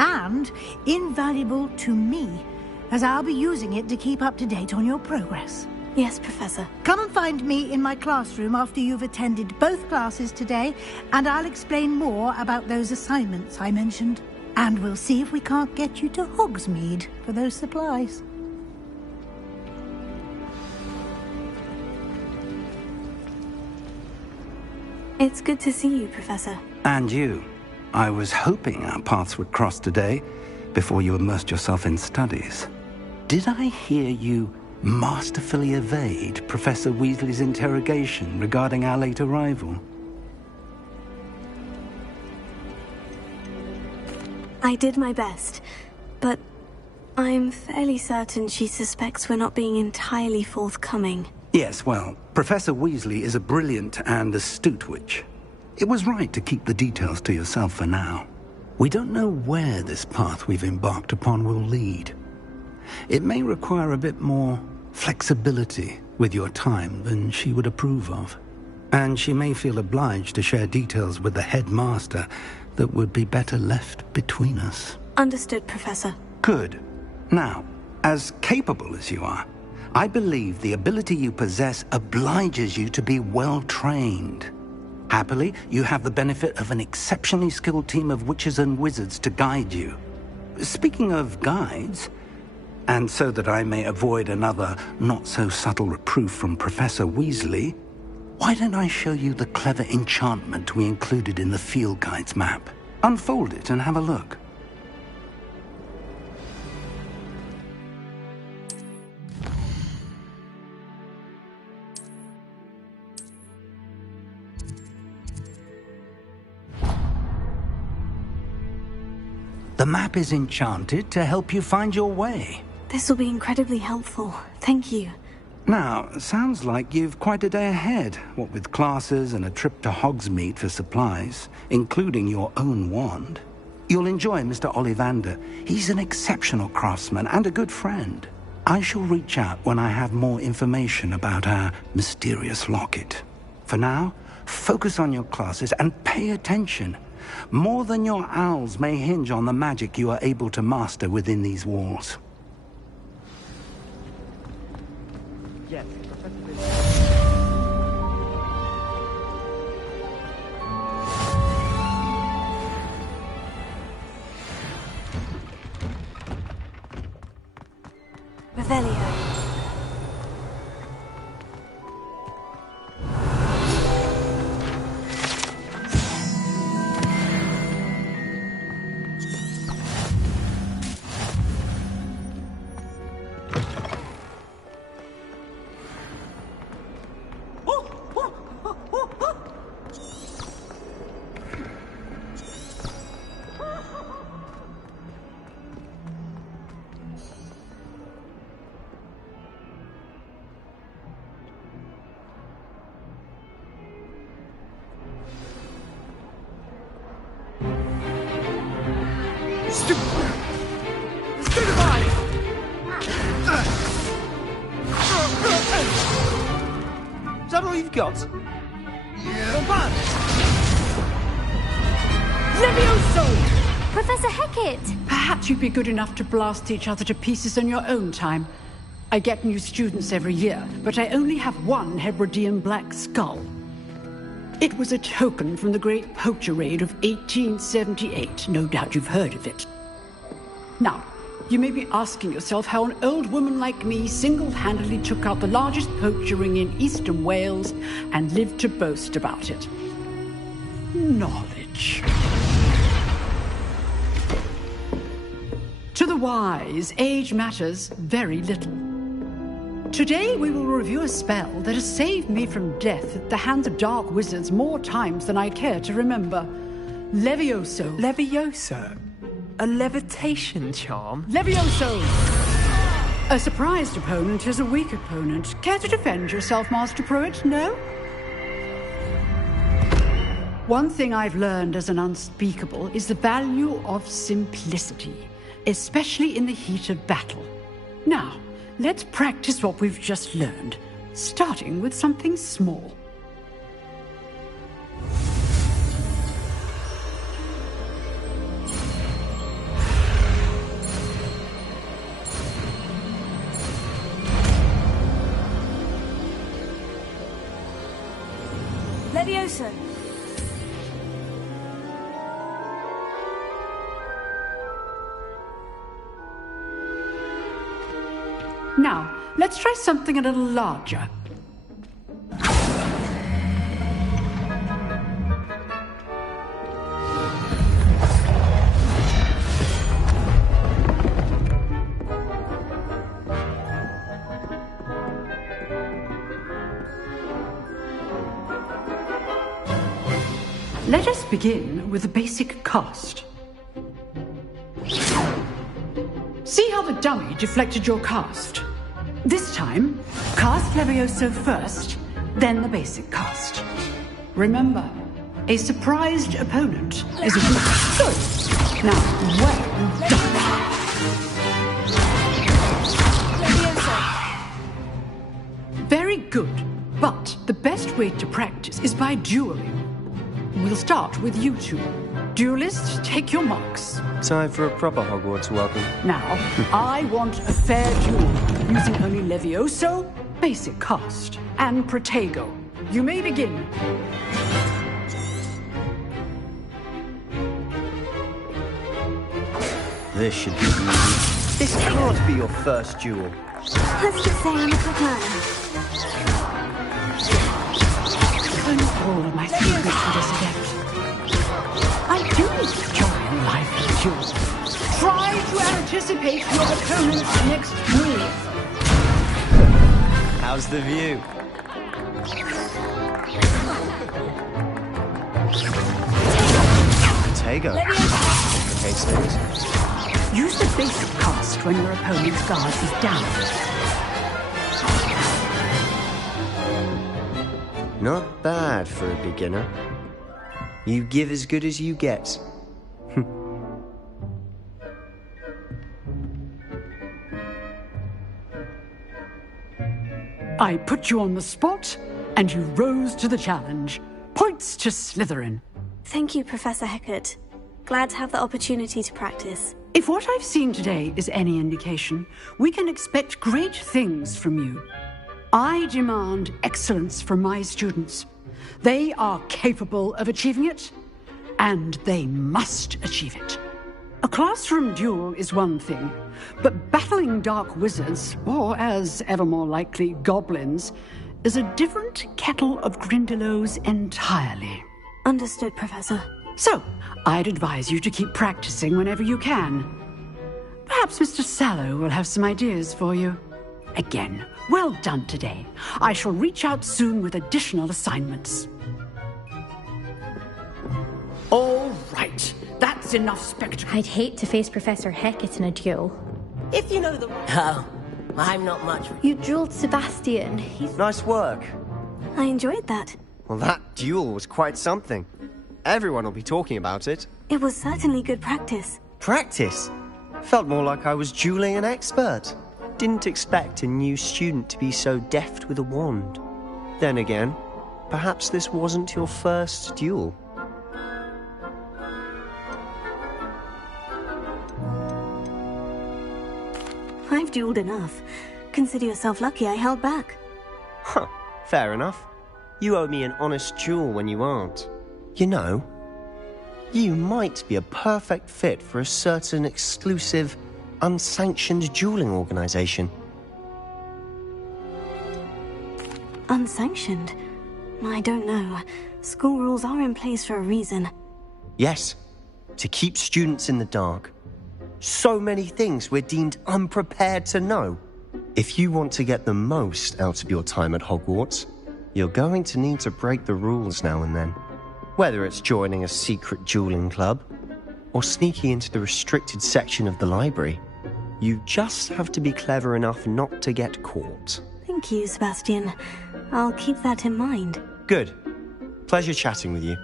And invaluable to me, as I'll be using it to keep up to date on your progress. Yes, Professor. Come and find me in my classroom after you've attended both classes today, and I'll explain more about those assignments I mentioned. And we'll see if we can't get you to Hogsmeade for those supplies. It's good to see you, Professor. And you. I was hoping our paths would cross today, before you immersed yourself in studies. Did I hear you masterfully evade Professor Weasley's interrogation regarding our late arrival? I did my best, but I'm fairly certain she suspects we're not being entirely forthcoming. Yes, well, Professor Weasley is a brilliant and astute witch. It was right to keep the details to yourself for now. We don't know where this path we've embarked upon will lead. It may require a bit more flexibility with your time than she would approve of. And she may feel obliged to share details with the headmaster that would be better left between us. Understood, Professor. Good. Now, as capable as you are, I believe the ability you possess obliges you to be well-trained. Happily, you have the benefit of an exceptionally skilled team of witches and wizards to guide you. Speaking of guides, and so that I may avoid another not-so-subtle reproof from Professor Weasley, why don't I show you the clever enchantment we included in the field guide's map? Unfold it and have a look. The map is enchanted to help you find your way. This will be incredibly helpful. Thank you. Now, sounds like you've quite a day ahead, what with classes and a trip to Hogsmeade for supplies, including your own wand. You'll enjoy Mr. Ollivander. He's an exceptional craftsman and a good friend. I shall reach out when I have more information about our mysterious locket. For now, focus on your classes and pay attention. More than your owls may hinge on the magic you are able to master within these walls. Yes, Revelio. Is that all you've got? Yeah. Not bad. Levioso! Professor Hecat! Perhaps you'd be good enough to blast each other to pieces in your own time. I get new students every year, but I only have one Hebridean black skull. It was a token from the Great Poacher Raid of 1878. No doubt you've heard of it. Now, you may be asking yourself how an old woman like me single-handedly took out the largest poacher ring in eastern Wales and lived to boast about it. Knowledge. To the wise, age matters very little. Today we will review a spell that has saved me from death at the hands of dark wizards more times than I care to remember. Levioso. Levioso? A levitation charm? Levioso! A surprised opponent is a weak opponent. Care to defend yourself, Master Pruitt? No? One thing I've learned as an unspeakable is the value of simplicity, especially in the heat of battle. Now, let's practice what we've just learned, starting with something small. Levioso. Now, let's try something a little larger. Let us begin with the basic cast. See how the dummy deflected your cast? This time, cast Levioso first, then the basic cast. Remember, a surprised opponent is a weak. Good. Now, well done. Very good, but the best way to practice is by dueling. We'll start with you two. Duelists, take your marks. Time for a proper Hogwarts welcome. Now, I want a fair duel, using only Levioso, basic cast, and Protego. You may begin. This should be easy. This can't be your first duel. Let's just say I'm a quick learner. Not all of my secrets for this adept. I do enjoy life with you. Try to anticipate your opponent's next move. How's the view? Protego. Okay, Snigs. Use the basic cast when your opponent's guard is down. Not bad for a beginner. You give as good as you get. I put you on the spot, and you rose to the challenge. Points to Slytherin. Thank you, Professor Hecat. Glad to have the opportunity to practice. If what I've seen today is any indication, we can expect great things from you. I demand excellence from my students. They are capable of achieving it, and they must achieve it. A classroom duel is one thing, but battling dark wizards, or as ever more likely, goblins, is a different kettle of Grindylows entirely. Understood, Professor. So, I'd advise you to keep practicing whenever you can. Perhaps Mr. Sallow will have some ideas for you. Again, well done today. I shall reach out soon with additional assignments. All right, that's enough spectacle. I'd hate to face Professor Hecat in a duel. If you know the... Oh, I'm not much... You dueled Sebastian. He's... Nice work. I enjoyed that. Well, that duel was quite something. Everyone will be talking about it. It was certainly good practice. Practice? Felt more like I was dueling an expert. Didn't expect a new student to be so deft with a wand. Then again, perhaps this wasn't your first duel. I've dueled enough. Consider yourself lucky I held back. Huh, fair enough. You owe me an honest duel when you aren't. You know, you might be a perfect fit for a certain exclusive, unsanctioned dueling organization. Unsanctioned? I don't know. School rules are in place for a reason. Yes, to keep students in the dark. So many things we're deemed unprepared to know. If you want to get the most out of your time at Hogwarts, you're going to need to break the rules now and then. Whether it's joining a secret dueling club, or sneaking into the restricted section of the library, you just have to be clever enough not to get caught. Thank you, Sebastian. I'll keep that in mind. Good. Pleasure chatting with you.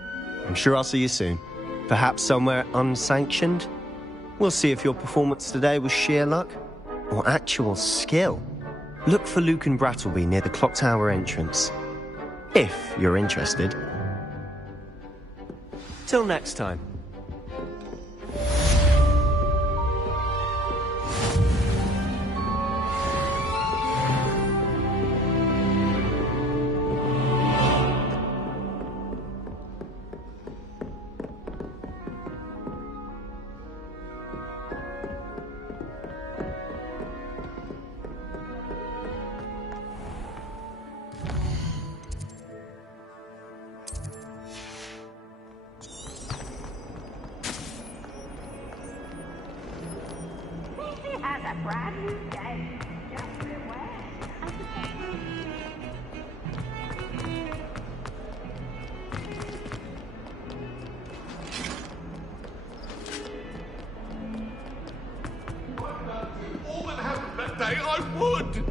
I'm sure I'll see you soon. Perhaps somewhere unsanctioned? We'll see if your performance today was sheer luck, or actual skill. Look for Luke and Brattleby near the clock tower entrance. If you're interested. Till next time. say I would!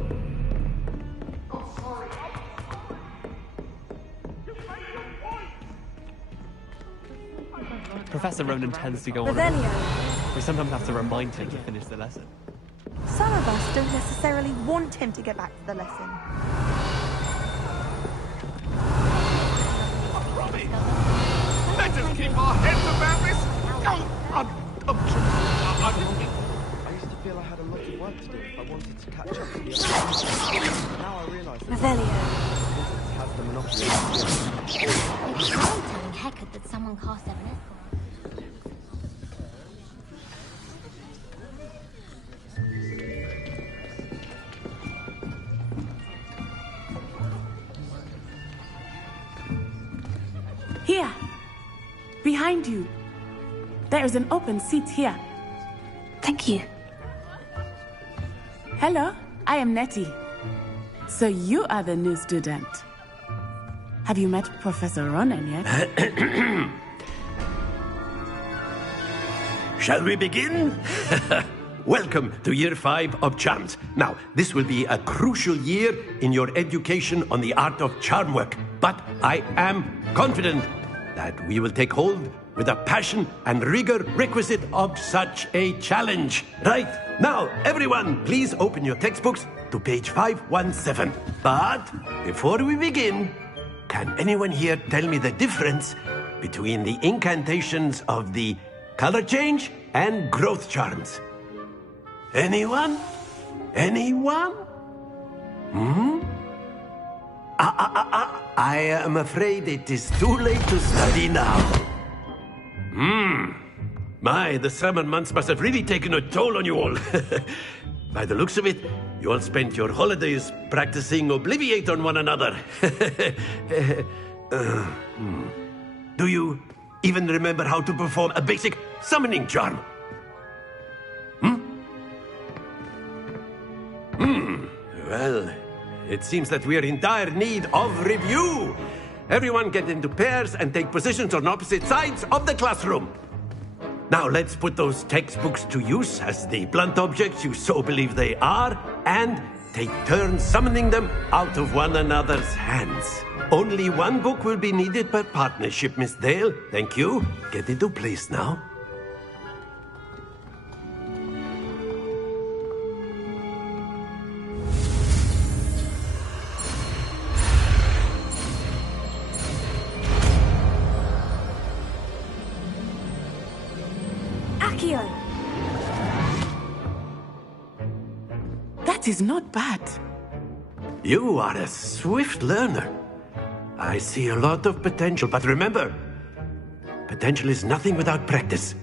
Professor Ronan tends to go on. Revelio. We sometimes have to remind him to finish the lesson. Some of us don't necessarily want him to get back to the lesson. Robbie! Let us keep our heads about this! I used to feel I had a lot of work to do if I wanted to catch up with the others. Now I realise that Revelio. has the monopoly. It's really telling Hecate that someone cast their net for us. Here! Behind you! There is an open seat here. Thank you. Hello, I am Nettie. So you are the new student. Have you met Professor Ronan yet? Shall we begin? Welcome to Year 5 of Charms. Now, this will be a crucial year in your education on the art of charm work, but I am confident that we will take hold with the passion and rigor requisite of such a challenge. Right, now, everyone, please open your textbooks to page 517. But before we begin, can anyone here tell me the difference between the incantations of the color change and growth charms? Anyone? Anyone? I am afraid it is too late to study now. My, the summer months must have really taken a toll on you all. By the looks of it, you all spent your holidays practicing Obliviate on one another. Do you even remember how to perform a basic summoning charm? Well, it seems that we are in dire need of review. Everyone get into pairs and take positions on opposite sides of the classroom. Now let's put those textbooks to use as the blunt objects you so believe they are, and take turns summoning them out of one another's hands. Only one book will be needed per partnership, Miss Dale. Thank you. Get into place now. That is not bad. You are a swift learner. I see a lot of potential, but remember, potential is nothing without practice.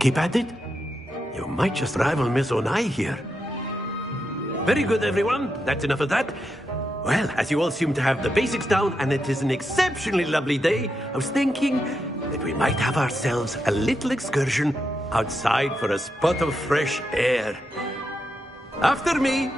Keep at it. You might just rival Miss Onai here. Very good, everyone. That's enough of that. Well, as you all seem to have the basics down, and it is an exceptionally lovely day, I was thinking that we might have ourselves a little excursion outside for a spot of fresh air. After me.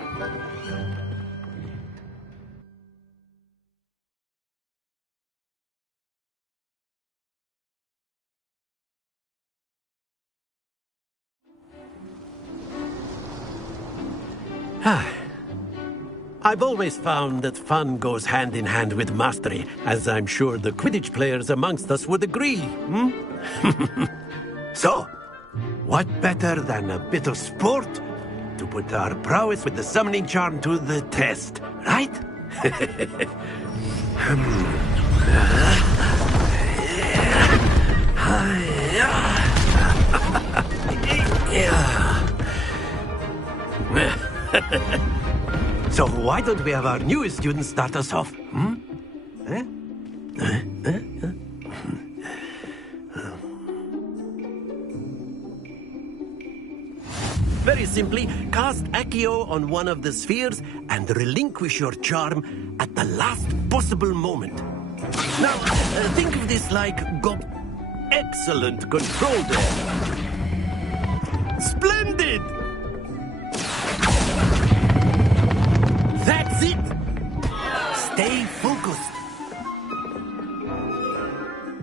I've always found that fun goes hand in hand with mastery, as I'm sure the Quidditch players amongst us would agree. So, what better than a bit of sport to put our prowess with the summoning charm to the test, right? So why don't we have our newest student start us off? Very simply, cast Accio on one of the spheres and relinquish your charm at the last possible moment. Now, think of this like excellent control there. Splendid! That's it! Stay focused.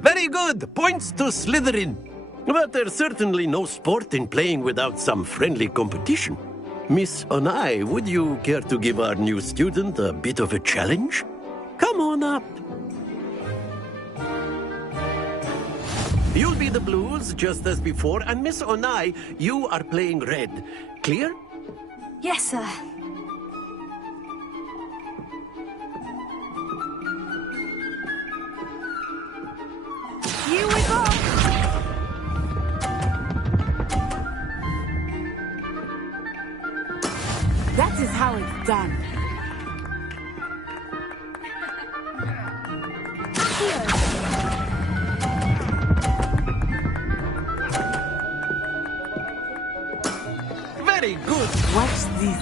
Very good! Points to Slytherin. But there's certainly no sport in playing without some friendly competition. Miss Onai, would you care to give our new student a bit of a challenge? Come on up. You'll be the blues, just as before, and Miss Onai, you are playing red. Clear? Yes, sir. Here we go! That is how it's done. Very good. Watch this.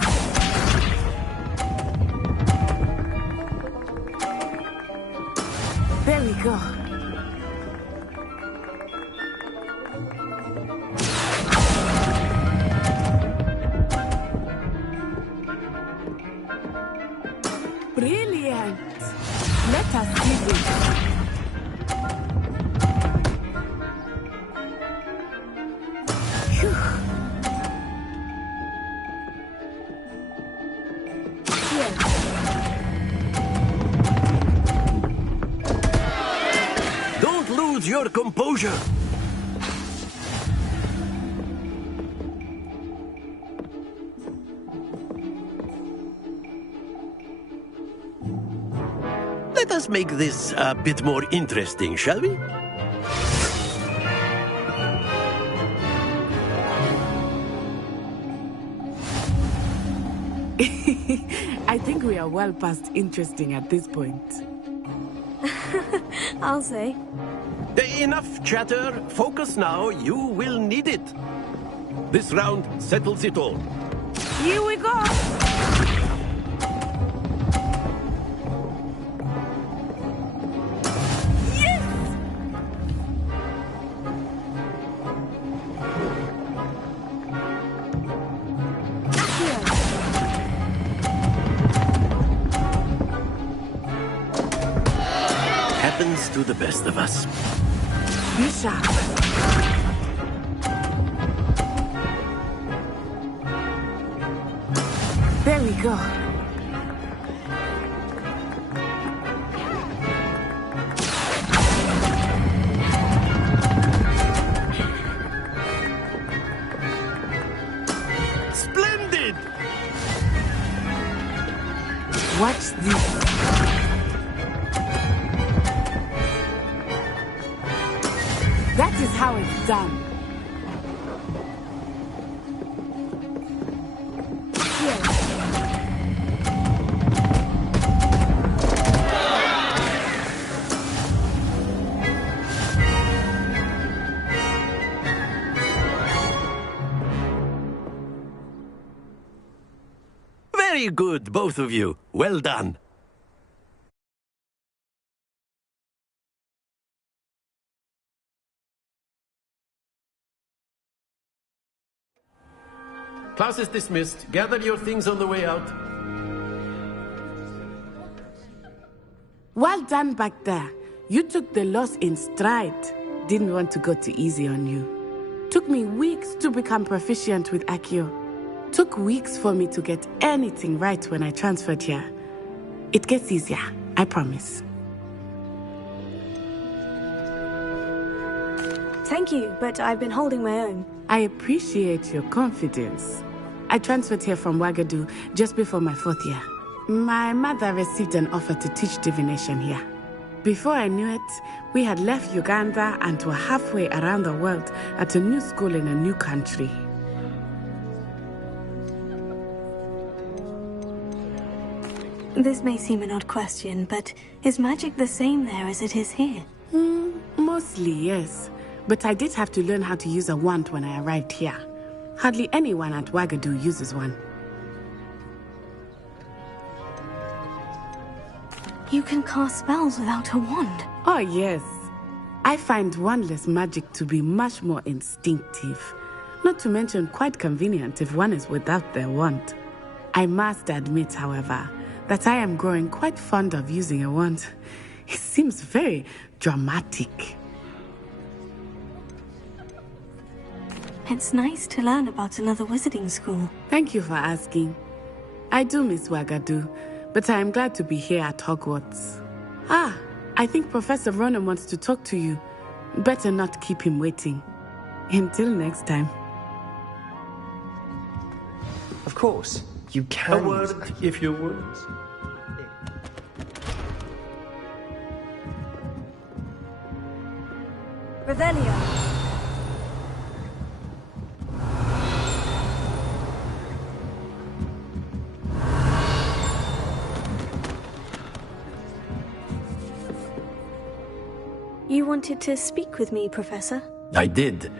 There we go. Brilliant. Let us see this. Don't lose your composure. Let us make this a bit more interesting, shall we? I think we are well past interesting at this point. I'll say. Enough chatter. Focus now. You will need it. This round settles it all. Here we go. Happens to the best of us. Be sharp. There we go. Splendid! Watch this. That is how it's done. Very good, both of you. Well done. Class is dismissed. Gather your things on the way out. Well done back there. You took the loss in stride. Didn't want to go too easy on you. Took me weeks to become proficient with Accio. Took weeks for me to get anything right when I transferred here. It gets easier, I promise. Thank you, but I've been holding my own. I appreciate your confidence. I transferred here from Wagadu just before my 4th year. My mother received an offer to teach divination here. Before I knew it, we had left Uganda and were halfway around the world at a new school in a new country. This may seem an odd question, but is magic the same there as it is here? Mostly, yes. But I did have to learn how to use a wand when I arrived here. Hardly anyone at Wagadu uses one. You can cast spells without a wand? Oh, yes. I find wandless magic to be much more instinctive. Not to mention quite convenient if one is without their wand. I must admit, however, that I am growing quite fond of using a wand. It seems very dramatic. It's nice to learn about another wizarding school. Thank you for asking. I do miss Wagadu, but I am glad to be here at Hogwarts. Ah, I think Professor Ronan wants to talk to you. Better not keep him waiting. Until next time. Of course, you can. A word, if you would. Revelio. You wanted to speak with me, Professor? I did.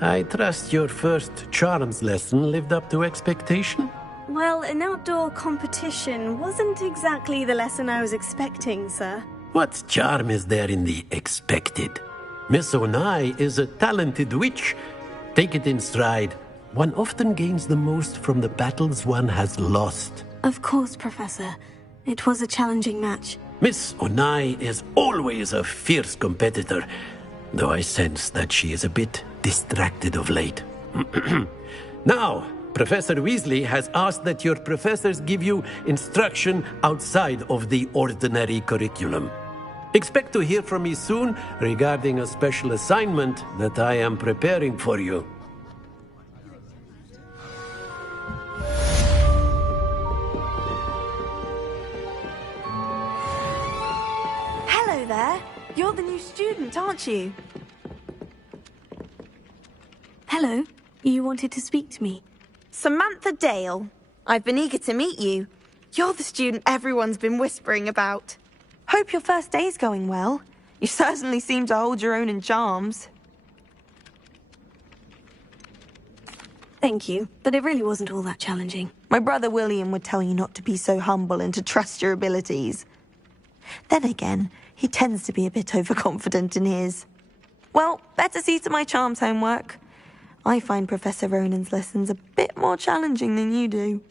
I trust your first charms lesson lived up to expectation? Well, an outdoor competition wasn't exactly the lesson I was expecting, sir. What charm is there in the expected? Miss Onai is a talented witch. Take it in stride. One often gains the most from the battles one has lost. Of course, Professor. It was a challenging match. Miss Onai is always a fierce competitor, though I sense that she is a bit distracted of late. Now, Professor Weasley has asked that your professors give you instruction outside of the ordinary curriculum. Expect to hear from me soon regarding a special assignment that I am preparing for you. Hello there. You're the new student, aren't you? Hello. You wanted to speak to me? Samantha Dale. I've been eager to meet you. You're the student everyone's been whispering about. Hope your first day's going well. You certainly seem to hold your own in charms. Thank you, but it really wasn't all that challenging. My brother William would tell you not to be so humble and to trust your abilities. Then again, he tends to be a bit overconfident in his. Well, better see to my charms homework. I find Professor Ronan's lessons a bit more challenging than you do.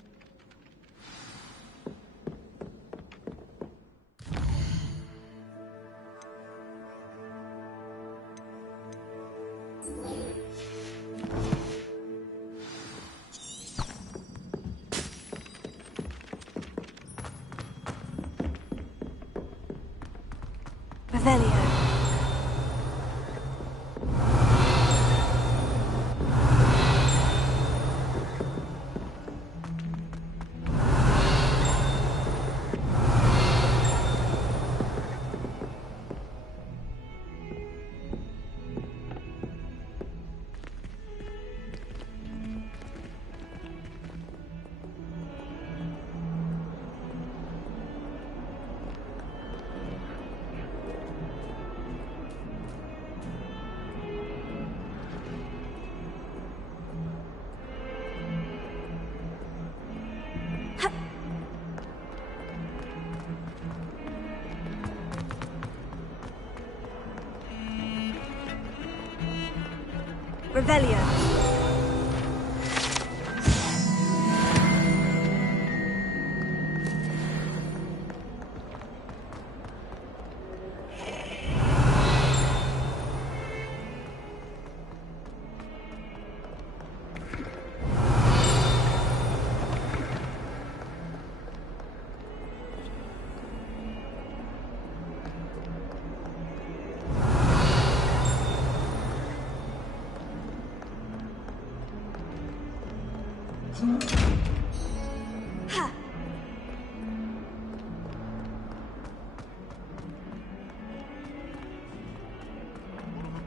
Revelio. Revelio.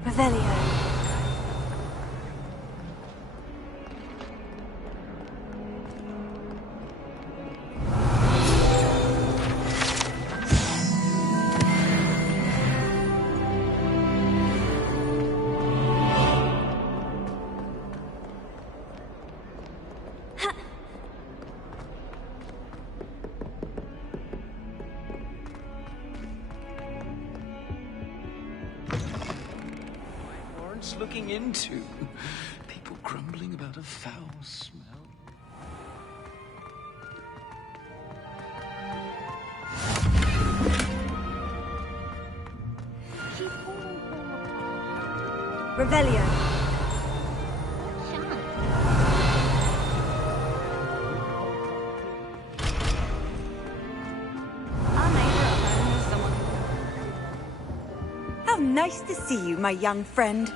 Revelio. Looking into people grumbling about a foul smell. Revelio. Nice to see you, my young friend.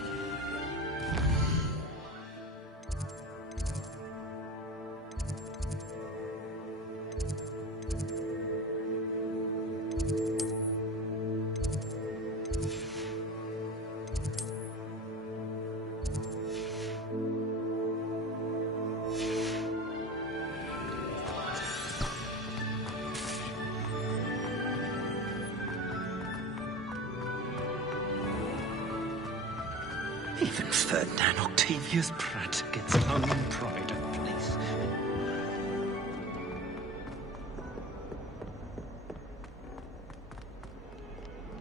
Even Ferdinand Octavius Pratt gets hung in pride of place.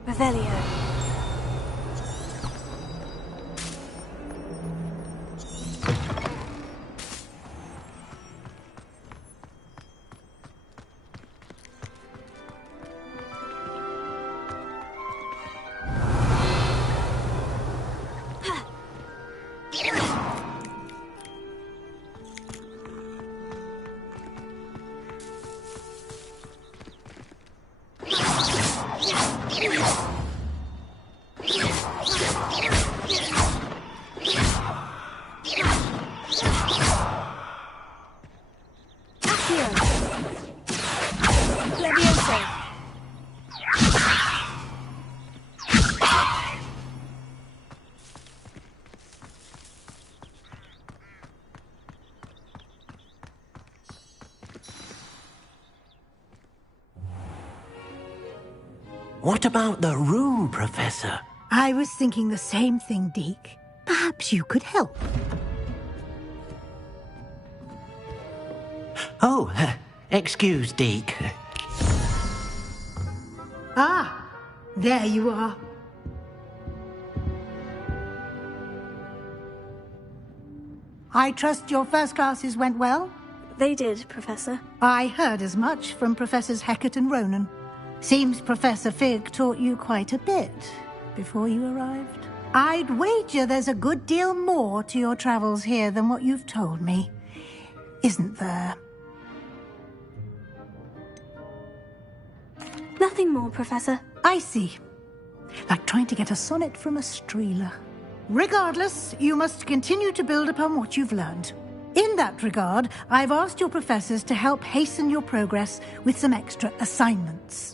Revelio. What about the room, Professor? I was thinking the same thing, Deke. Perhaps you could help. Oh, excuse, Deke. Ah, there you are. I trust your first classes went well? They did, Professor. I heard as much from Professors Hecat and Ronan. Seems Professor Fig taught you quite a bit before you arrived. I'd wager there's a good deal more to your travels here than what you've told me. Isn't there? Nothing more, Professor. I see. Like trying to get a sonnet from a streeler. Regardless, you must continue to build upon what you've learned. In that regard, I've asked your professors to help hasten your progress with some extra assignments.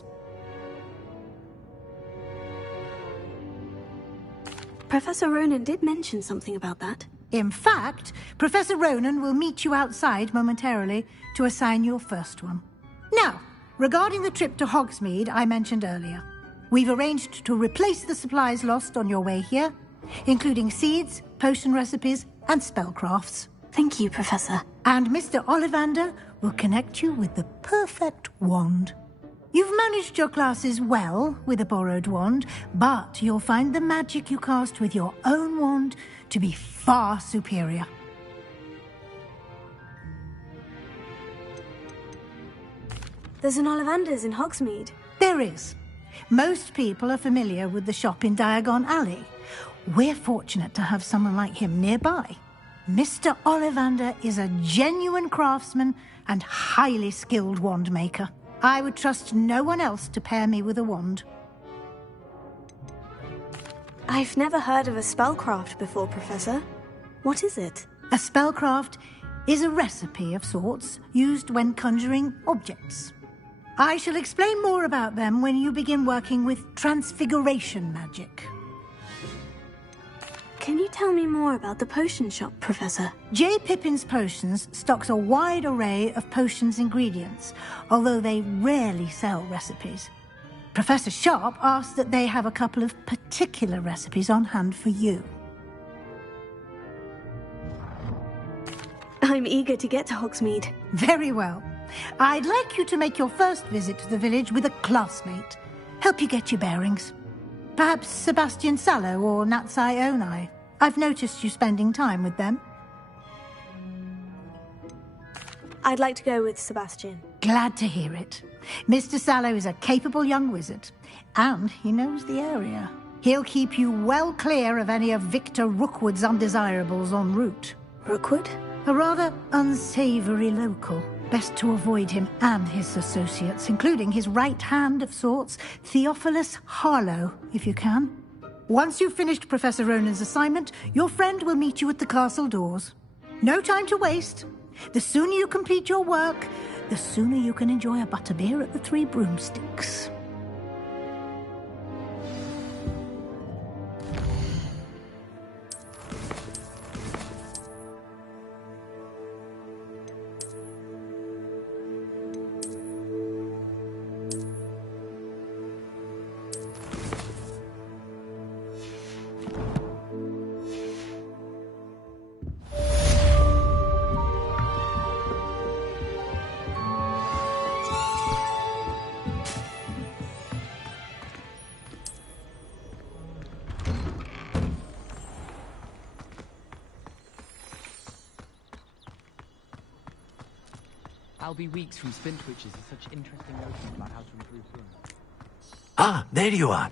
Professor Ronan did mention something about that. In fact, Professor Ronan will meet you outside momentarily to assign your first one. Now, regarding the trip to Hogsmeade I mentioned earlier, we've arranged to replace the supplies lost on your way here, including seeds, potion recipes, and spellcrafts. Thank you, Professor. And Mr. Ollivander will connect you with the perfect wand. You've managed your classes well with a borrowed wand, but you'll find the magic you cast with your own wand to be far superior. There's an Ollivander's in Hogsmeade. There is. Most people are familiar with the shop in Diagon Alley. We're fortunate to have someone like him nearby. Mr. Ollivander is a genuine craftsman and highly skilled wand maker. I would trust no one else to pair me with a wand. I've never heard of a spellcraft before, Professor. What is it? A spellcraft is a recipe of sorts used when conjuring objects. I shall explain more about them when you begin working with transfiguration magic. Can you tell me more about the potion shop, Professor? J. Pippin's Potions stocks a wide array of potions ingredients, although they rarely sell recipes. Professor Sharp asked that they have a couple of particular recipes on hand for you. I'm eager to get to Hogsmeade. Very well. I'd like you to make your first visit to the village with a classmate. Help you get your bearings. Perhaps Sebastian Sallow or Natsai Onai. I've noticed you spending time with them. I'd like to go with Sebastian. Glad to hear it. Mr. Sallow is a capable young wizard, and he knows the area. He'll keep you well clear of any of Victor Rookwood's undesirables en route. Rookwood? A rather unsavory local. Best to avoid him and his associates, including his right hand of sorts, Theophilus Harlow, if you can. Once you've finished Professor Ronan's assignment, your friend will meet you at the castle doors. No time to waste. The sooner you complete your work, the sooner you can enjoy a butterbeer at the Three Broomsticks. I'll be weeks from Splint Witches with such interesting notions about how to improve healing. Ah, there you are.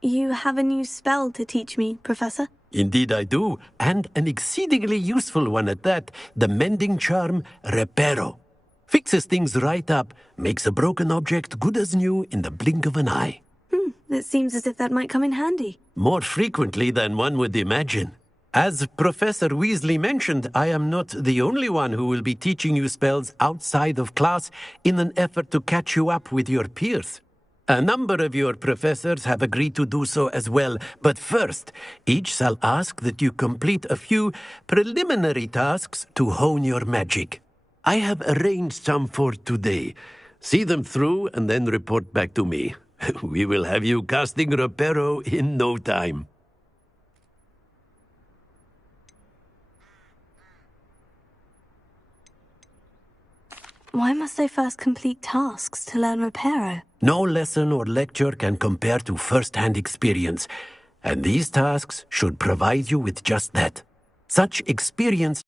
You have a new spell to teach me, Professor? Indeed I do, and an exceedingly useful one at that. The mending charm, Reparo. Fixes things right up, makes a broken object good as new in the blink of an eye. It seems as if that might come in handy. More frequently than one would imagine. As Professor Weasley mentioned, I am not the only one who will be teaching you spells outside of class in an effort to catch you up with your peers. A number of your professors have agreed to do so as well, but first, each shall ask that you complete a few preliminary tasks to hone your magic. I have arranged some for today. See them through and then report back to me. We will have you casting Reparo in no time. Why must I first complete tasks to learn Reparo? No lesson or lecture can compare to first-hand experience, and these tasks should provide you with just that. Such experience